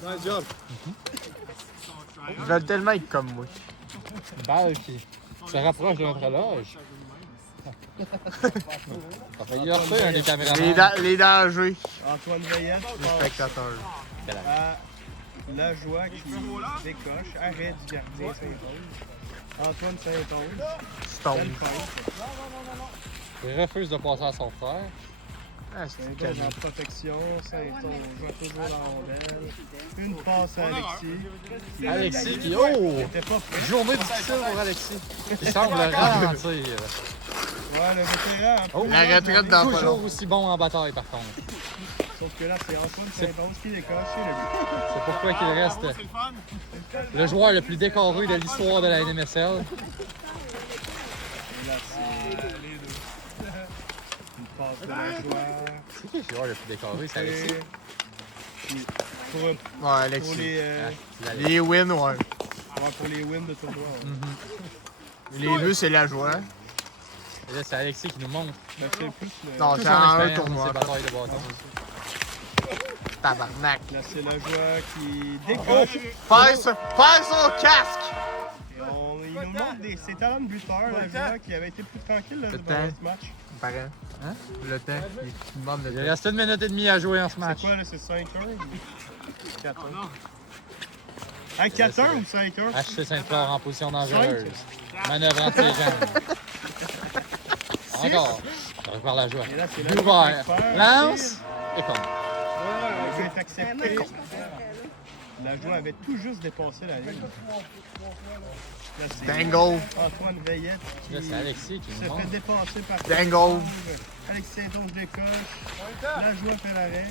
Ils veulent tellement être comme moi. Une balle qui se rapproche de notre loge. Ça fait heurter un des caméramans. Les dangers. Antoine Veillette Les passe spectateurs. à la joie qui décoche. Arrêt du gardien Saint-Onge. Antoine Saint-Onge. Stone. Belle feinte. Il refuse de passer à son frère. Ah, c'est Saint-Onge canon. en protection. Saint-Onge va toujours la rondelle. Une passe à Alexis. qui- Alexis qui. Oh! qui était pas prêt. Journée difficile pour Alexis. Il semble ralentir. Ouais, le vétéran. Oh, La retraite dans pas Toujours long. aussi bon en bataille par contre. Sauf que là, c'est Antoine Saint-Onge qui décoche. Et le but. C'est pourquoi qu'il reste le joueur le plus décoré de l'histoire de la NMSL. Et là, c'est une passe de la joie. C'est qui le joueur le plus décoré? C'est Alexis. Pour, Ouais, pour Alexis. les, C'est Alexis. Les wins, ouais. ouais, pour les wins de tournoi. Les buts, c'est la joie. Et là, c'est Alexis qui nous montre Ben, c'est plus Non, toute c'est son un expérience dans tournoi. ces batailles de bâton. Tabarnak. là, c'est la joie qui décoche. Faire son casque! Et il nous montre ses talents de buteur, la joie qui avait été plus tranquille là, Peut-être. dans ce match. Parent. Hein? Le temps. Il demande Il le temps. reste 1 minute et demie à jouer en ce C'est match. quoi là, c'est 5-1? 4-1. Ah, 4-1 ou 5-1? HC Sainte-Flore en position dangereuse. Manœuvrant de ses jambes. Encore. On repart la joie. Et là, c'est la But joie ouvert. qui récupère. Lance. Et comme. Le jeu est accepté. La joie avait tout juste dépassé la ligne. Là, c'est Dangle. Antoine Veillette qui Là, c'est Alexis qui se nous fait montre. dépasser par Dangle. Alexis Saint-Onge décoche. La joie fait l'arrêt.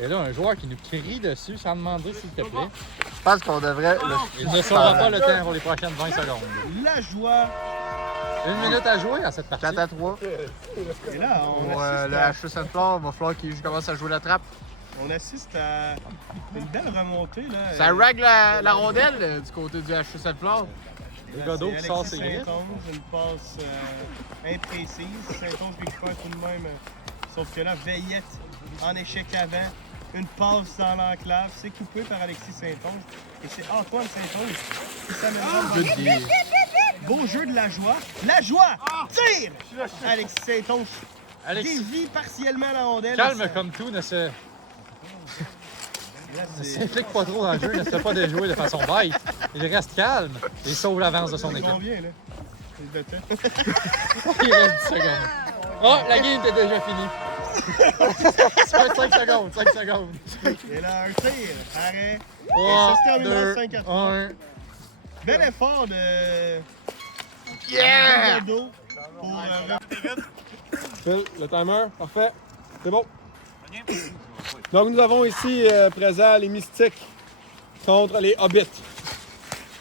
Et là, un joueur qui nous crie dessus sans demander s'il te plaît. Je pense qu'on devrait. Il ne saura pas le temps pour les prochaines 20 secondes. La joie. 1 minute à jouer à cette partie. 4-3. Et là, on Pour assiste le à HC Sainte-Flore, il va falloir qu'il commence à jouer la trappe. On assiste à une belle remontée. Là. Ça règle la rondelle du côté du HSL Flore. Le gars d'eau qui sort Alexis ses griffes. Saint-Onge, une passe imprécise. Saint-Onge récupère tout de même. Sauf que là, Veillette en échec avant. Une passe dans l'enclave. C'est coupé par Alexis Saint-Onge. Et c'est Antoine Saint-Onge qui s'amène dans beau jeu de la joie. La joie! Tire! Alexis Saint-Onge Alexis, dévie partiellement la rondelle. calme comme tout, ne s'implique pas trop dans le jeu, ne se fait pas déjouer de façon bête. Il reste calme et sauve l'avance de son C'est équipe. combien, là? C'est de temps. Il reste 10 secondes. Oh, la game était déjà finie. 5 secondes, 5 secondes. Et là, un tir. Arrêt. 3, ça se termine 2, 5 à 3. 1. Bel effort de... Yeah! de dos pour... Phil, le timer, parfait. C'est bon. Donc, nous avons ici présent les Mystiques contre les Hobbits.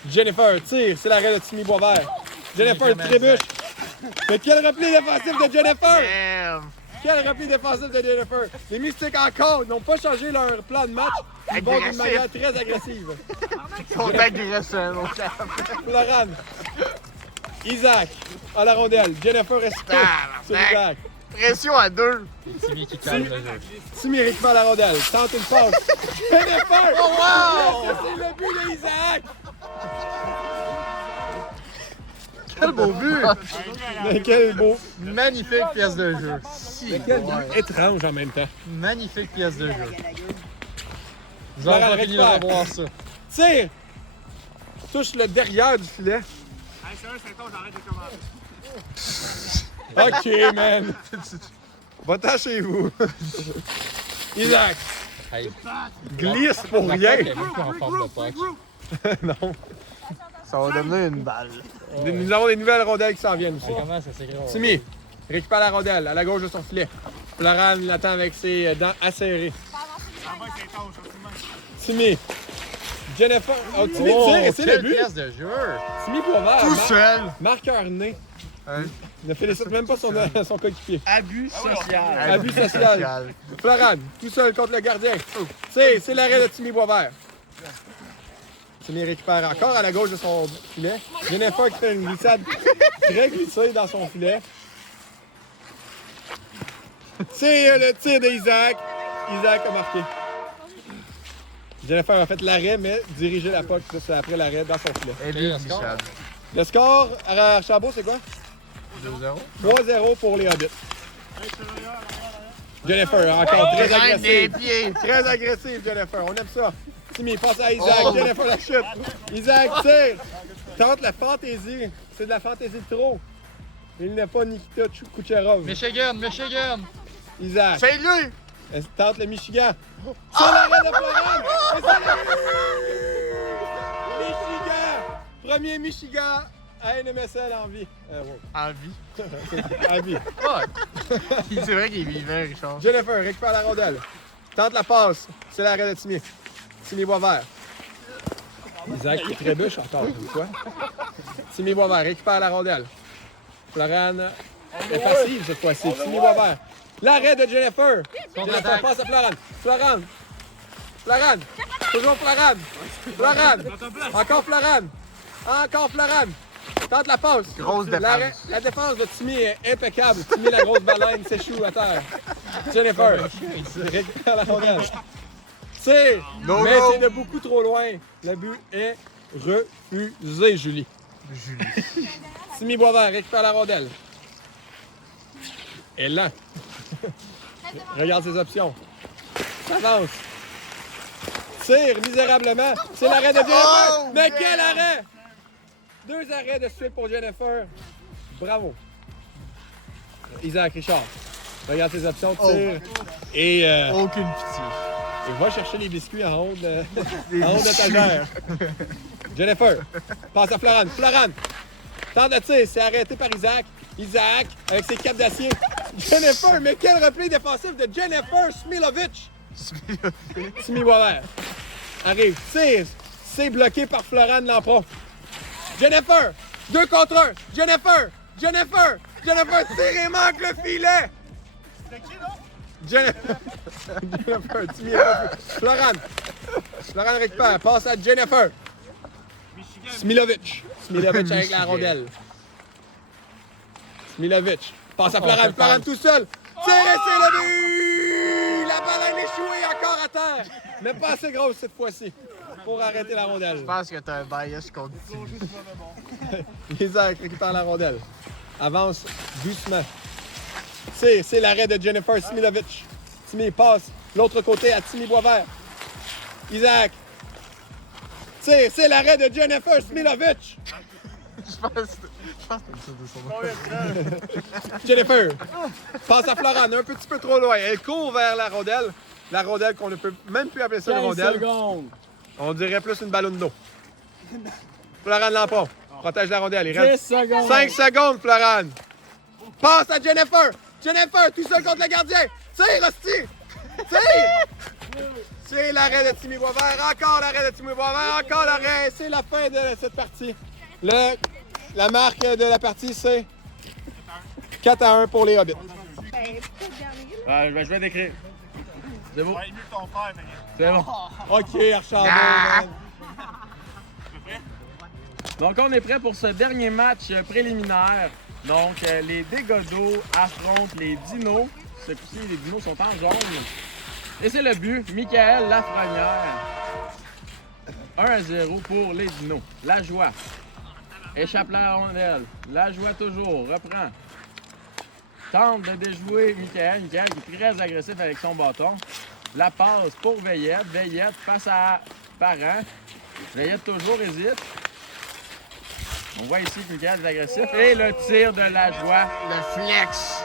Jennifer tire, c'est l'arrêt de Timmy Boisvert. Jennifer trébuche. Mais quel repli défensif de Jennifer! Quel repli défensif de Jennifer! Les Mystiques encore n'ont pas changé leur plan de match. Ils vont d'une manière très agressive. Ils sont agressifs, mon chef. Florane. Isaac à la rondelle. Jennifer reste sur Isaac. Pression à 2. Timmy qui calme le jeu. Timmy récupère la rondelle. Tente une passe. Jennifer! Oh wow! C'est le but de Isaac! Quel beau but! Mais quel beau! Magnifique pièce de jeu. Quel but étrange en même temps. Magnifique pièce de jeu. Vous Florent aurez pas fini de récupère. revoir ça. Tire! Touche le derrière du filet. Ok, man. Va-t'en chez vous. Isaac. Hey. Glisse pour rien. Elle est même pas en forme de puck. Non. Ça va devenir une balle. Nous avons des nouvelles rondelles qui s'en viennent aussi. Comment ça s'écrit? Timmy récupère la rondelle à la gauche de son filet. Florent l'attend avec ses dents acérées. Timmy. Jennifer. Oh, Timmy tire et c'est le quelle but. pièce de jeu! Timmy Boisvert. Tout seul! Marqueur né. Il ne félicite même pas son coéquipier. Abus social. Abus social. Florent, tout seul contre le gardien. C'est l'arrêt de Timmy Boisvert. Timmy récupère encore à la gauche de son filet. Jennifer qui fait une glissade très glissée dans son filet. C'est le tir d'Isaac. Isaac a marqué. Jennifer a fait l'arrêt, mais diriger la puck juste après l'arrêt dans son filet. Et lui, Michel. Le score à Archambault, c'est quoi? 2-0. 3-0 pour les Hobbits. Jennifer, encore très agressive. Très agressive, Jennifer. On aime ça. Timmy, passe à Isaac. Jennifer, la chute. Isaac, tire. Tente la fantaisie. C'est de la fantaisie de trop. Il n'est pas Nikita Kucherov. Michigan. Isaac. C'est lui! Elle tente le Michigan. C'est l'arrêt de Florent. Et c'est le Michigan. Premier Michigan à NMSL en vie. En vie. En vie. C'est vrai qu'il est vivant, Richard. Jennifer récupère la rondelle. Tente la passe. C'est l'arrêt de Timmy. Timmy Boisvert. Isaac qui trébuche encore une fois. Timmy Boisvert récupère la rondelle. Florent est passive cette fois-ci. Timmy Boisvert. L'arrêt de Jennifer. Jennifer passe à Florent. Florent. Toujours Florent. Encore Florent. Tente la passe. Grosse défense. La défense de Timmy est impeccable. Timmy, la grosse baleine, s'échoue à terre. Jennifer récupère la rondelle. C'est mais c'est de beaucoup trop loin. Le but est refusé, Julie. Timmy Boisvert récupère la rondelle. Et là, regarde ses options. Ça avance. Tire misérablement. C'est l'arrêt de Jennifer. Mais quel arrêt! 2 arrêts de suite pour Jennifer. Bravo. Isaac Richard. Regarde ses options. Tire. Et Aucune pitié. va chercher les biscuits en haut d'étagère. Jennifer. Passe à Florent. Tente de tir. C'est arrêté par Isaac. Isaac avec ses capes d'acier. Jennifer, mais quel repli défensif de Jennifer Smilovic. Timmy Boisvert. Arrive. Tire. C'est bloqué par Florent Lampron. Jennifer. 2 contre 1. Jennifer. Tire et manque le filet. Jennifer. Jennifer, Timmy est pas plus. Florane. Florane récupère. Passe à Jennifer. Smilovic. Smilovic avec la rondelle. Smilovic. Passe à Florane. Florane tout seul. Tire et c'est le but! La balle est échouée encore à terre. Mais pas assez grosse cette fois-ci pour arrêter la rondelle. Je pense que t'as un bias contre Isaac récupère la rondelle. Avance doucement. C'est l'arrêt de Jennifer Smilovic. Timmy passe l'autre côté à Timmy Boisvert. Isaac. C'est l'arrêt de Jennifer Smilovic. Je pense que c'est son nom. Jennifer passe à Florane un petit peu trop loin. Elle court vers la rondelle. La rondelle qu'on ne peut même plus appeler ça une 15 rondelle. secondes. On dirait plus une ballonne d'eau. Florane Lampron protège la rondelle. Il reste 10 secondes. 5 secondes, Florane. Passe à Jennifer. Jennifer, tout seul contre le gardien. Tire, hostie. Tire. C'est l'arrêt de Timmy Boisvert. Encore l'arrêt de Timmy Boisvert. Encore l'arrêt. C'est la fin de cette partie. La marque de la partie, c'est 4-1 pour les Hobbits. Je vais décrire. C'est beau. C'est bon. OK, Archambault. Donc, on est prêt pour ce dernier match préliminaire. Donc, les dégâts d'eau affrontent les dinos. Ce coup-ci, les dinos sont en jaune. Et c'est le but. Michael Lafrenière. 1-0 pour les dinos. La joie. Échappe la rondelle. La joie toujours. Reprend. Tente de déjouer Michael. Michael qui est très agressif avec son bâton. La passe pour Veillette. Veillette face à Parent. Veillette toujours hésite. On voit ici que Michael est agressif. Et le tir de la joie. Le flex.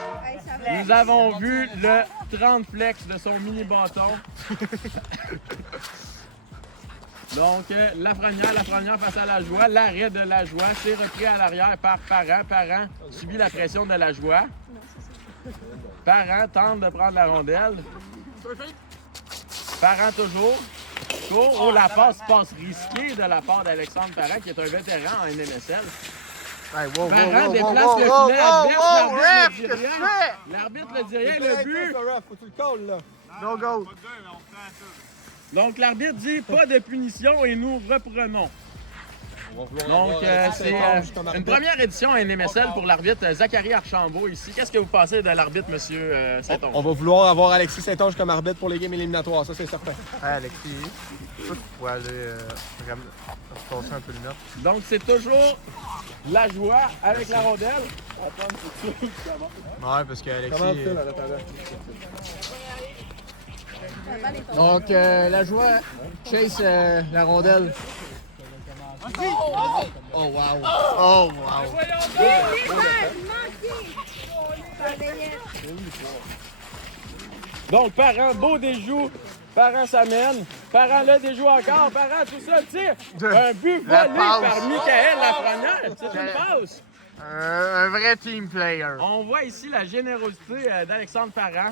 Nous avons vu le 30 flex de son mini bâton. Donc, Lafrenière face à la joie. L'arrêt de la joie. C'est repris à l'arrière par Parent. Parent subit la pression de la joie. Parent tente de prendre la rondelle. Parent toujours. Court. Oh, la passe risquée de la part d'Alexandre Parent, qui est un vétéran en NMSL. Hey, wow, Parent déplace le filet adverse. L'arbitre le dit rien, le but. Faut que tu le colles, là. No go. Donc, l'arbitre dit pas de punition et nous reprenons. Donc, c'est une première édition à NMSL pour l'arbitre Zachary Archambault ici. Qu'est-ce que vous pensez de l'arbitre, M. Saint-Onge? On va vouloir avoir Alexis Saint-Onge comme arbitre pour les games éliminatoires, ça c'est certain. Hey, Alexis, je pourrais aller passer un peu de note. Donc, c'est toujours la joie avec la rondelle. Ouais, parce que Alexis. Comment tu là, Donc, la joie chase la rondelle. Oh, wow. Oh, wow. Donc, Parent, beau déjoue. Parent s'amène. Parent le déjoue encore. Parent tout seul tire. Un but La volé passe. par Michael Lafrenière. C'est une passe. Un vrai team player. On voit ici la générosité d'Alexandre Parent.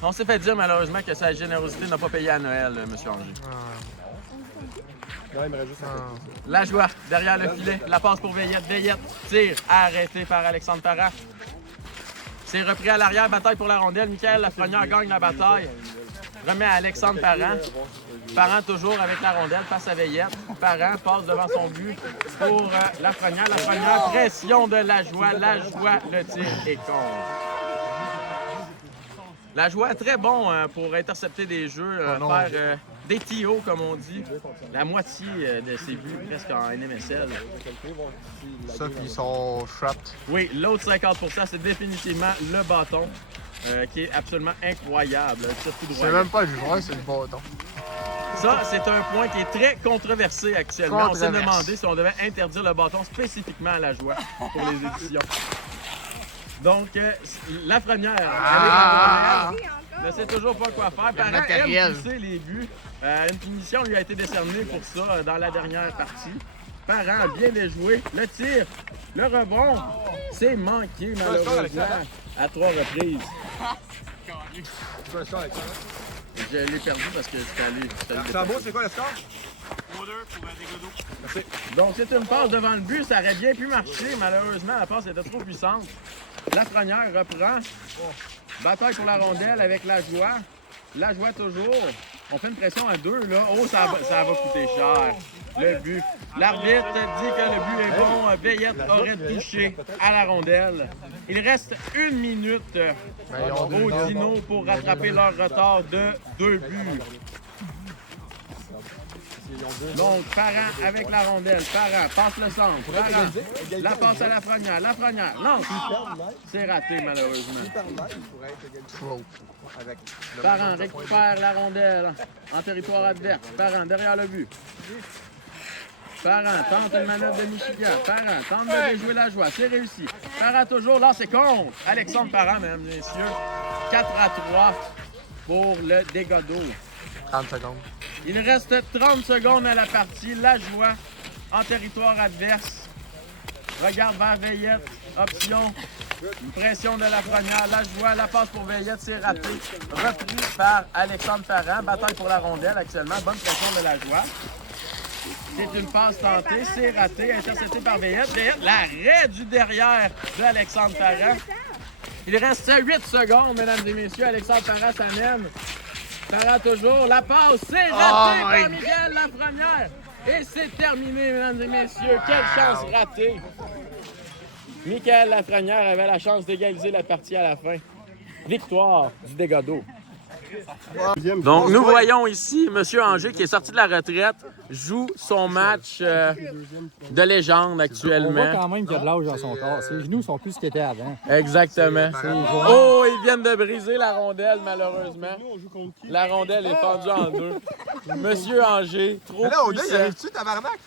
On s'est fait dire malheureusement que sa générosité n'a pas payé à Noël, M. Anger. Non, il me reste juste La joie derrière le filet. La passe pour Veillette. Veillette tire. Arrêté par Alexandre Parent. C'est repris à l'arrière. Bataille pour la rondelle. Michael Lafrenière gagne la bataille. Remet à Alexandre Parent. Parent toujours avec la rondelle face à Veillette. Parent passe devant son but pour Lafrenière. Lafrenière, pression de la joie. La joie, le tir est contre. La joie, très bon pour intercepter des jeux, faire des TO, comme on dit. La moitié de ses buts, presque en NMSL. Ça, puis ils sont shot. Oui, l'autre 50%, c'est définitivement le bâton, qui est absolument incroyable. Surtout droit. C'est même pas le joueur, c'est le bâton. Ça, c'est un point qui est très controversé actuellement. On s'est Controverse. demandé si on devait interdire le bâton spécifiquement à la joie pour les éditions. Donc, Lafrenière, elle ne sait toujours pas quoi faire. Parent aime pousser les buts. Une punition lui a été décernée pour ça dans la dernière partie. Parent a bien déjoué. Le tir, le rebond, c'est manqué malheureusement à 3 reprises. Je l'ai perdu parce que j'étais allé. Archambault, c'est quoi le score? Donc, c'est une passe devant le but. Ça aurait bien pu marcher. Malheureusement, la passe était trop puissante. Lafrenière reprend. Bataille pour la rondelle avec Lajoie. Lajoie toujours. On fait une pression à 2, là. Oh, ça va coûter cher. Le but. L'arbitre dit que le but est bon. Veillette aurait touché à la rondelle. Il reste 1 minute aux Dinos pour rattraper leur retard de 2 buts. Donc, Parent avec la rondelle. Parent passe le centre. Parent, la passe à Lafrenière. Lafrenière lance. C'est raté, malheureusement. Parent récupère la rondelle en territoire adverse. Parent derrière le but. Parent tente une manœuvre de Michigan. Parent tente de déjouer Lajoie. C'est réussi. Parent toujours. Là, c'est contre. Alexandre Parent, mesdames et messieurs. 4-3 pour le dégât d'eau. 30 secondes. Il reste 30 secondes à la partie. Lajoie en territoire adverse. Regarde vers Veillette. Option. Une pression de Lafrenière. Lajoie, la passe pour Veillette, c'est raté. Repris par Alexandre Parent. Bataille pour la rondelle actuellement. Bonne pression de Lajoie. C'est une passe tentée, c'est raté. Intercepté par Veillette. Veillette, l'arrêt du derrière de Alexandre Parent. Il reste 8 secondes, mesdames et messieurs. Alexandre Parent s'amène. Parent toujours. La passe, c'est raté par Miguel Lafrenière. Et c'est terminé, mesdames et messieurs. Quelle chance ratée. Michael Lafrenière avait la chance d'égaliser la partie à la fin. Victoire du dégât d'eau. Donc, nous voyons ici M. Anger, qui est sorti de la retraite, joue son match de légende actuellement. On voit quand même qu'il y a de l'âge dans son corps. Ses genoux sont plus ce qu'ils étaient avant. Exactement. Oh, ils viennent de briser la rondelle, malheureusement. La rondelle est fendue en deux. Monsieur Anger, trop puissant. tu tabarnak?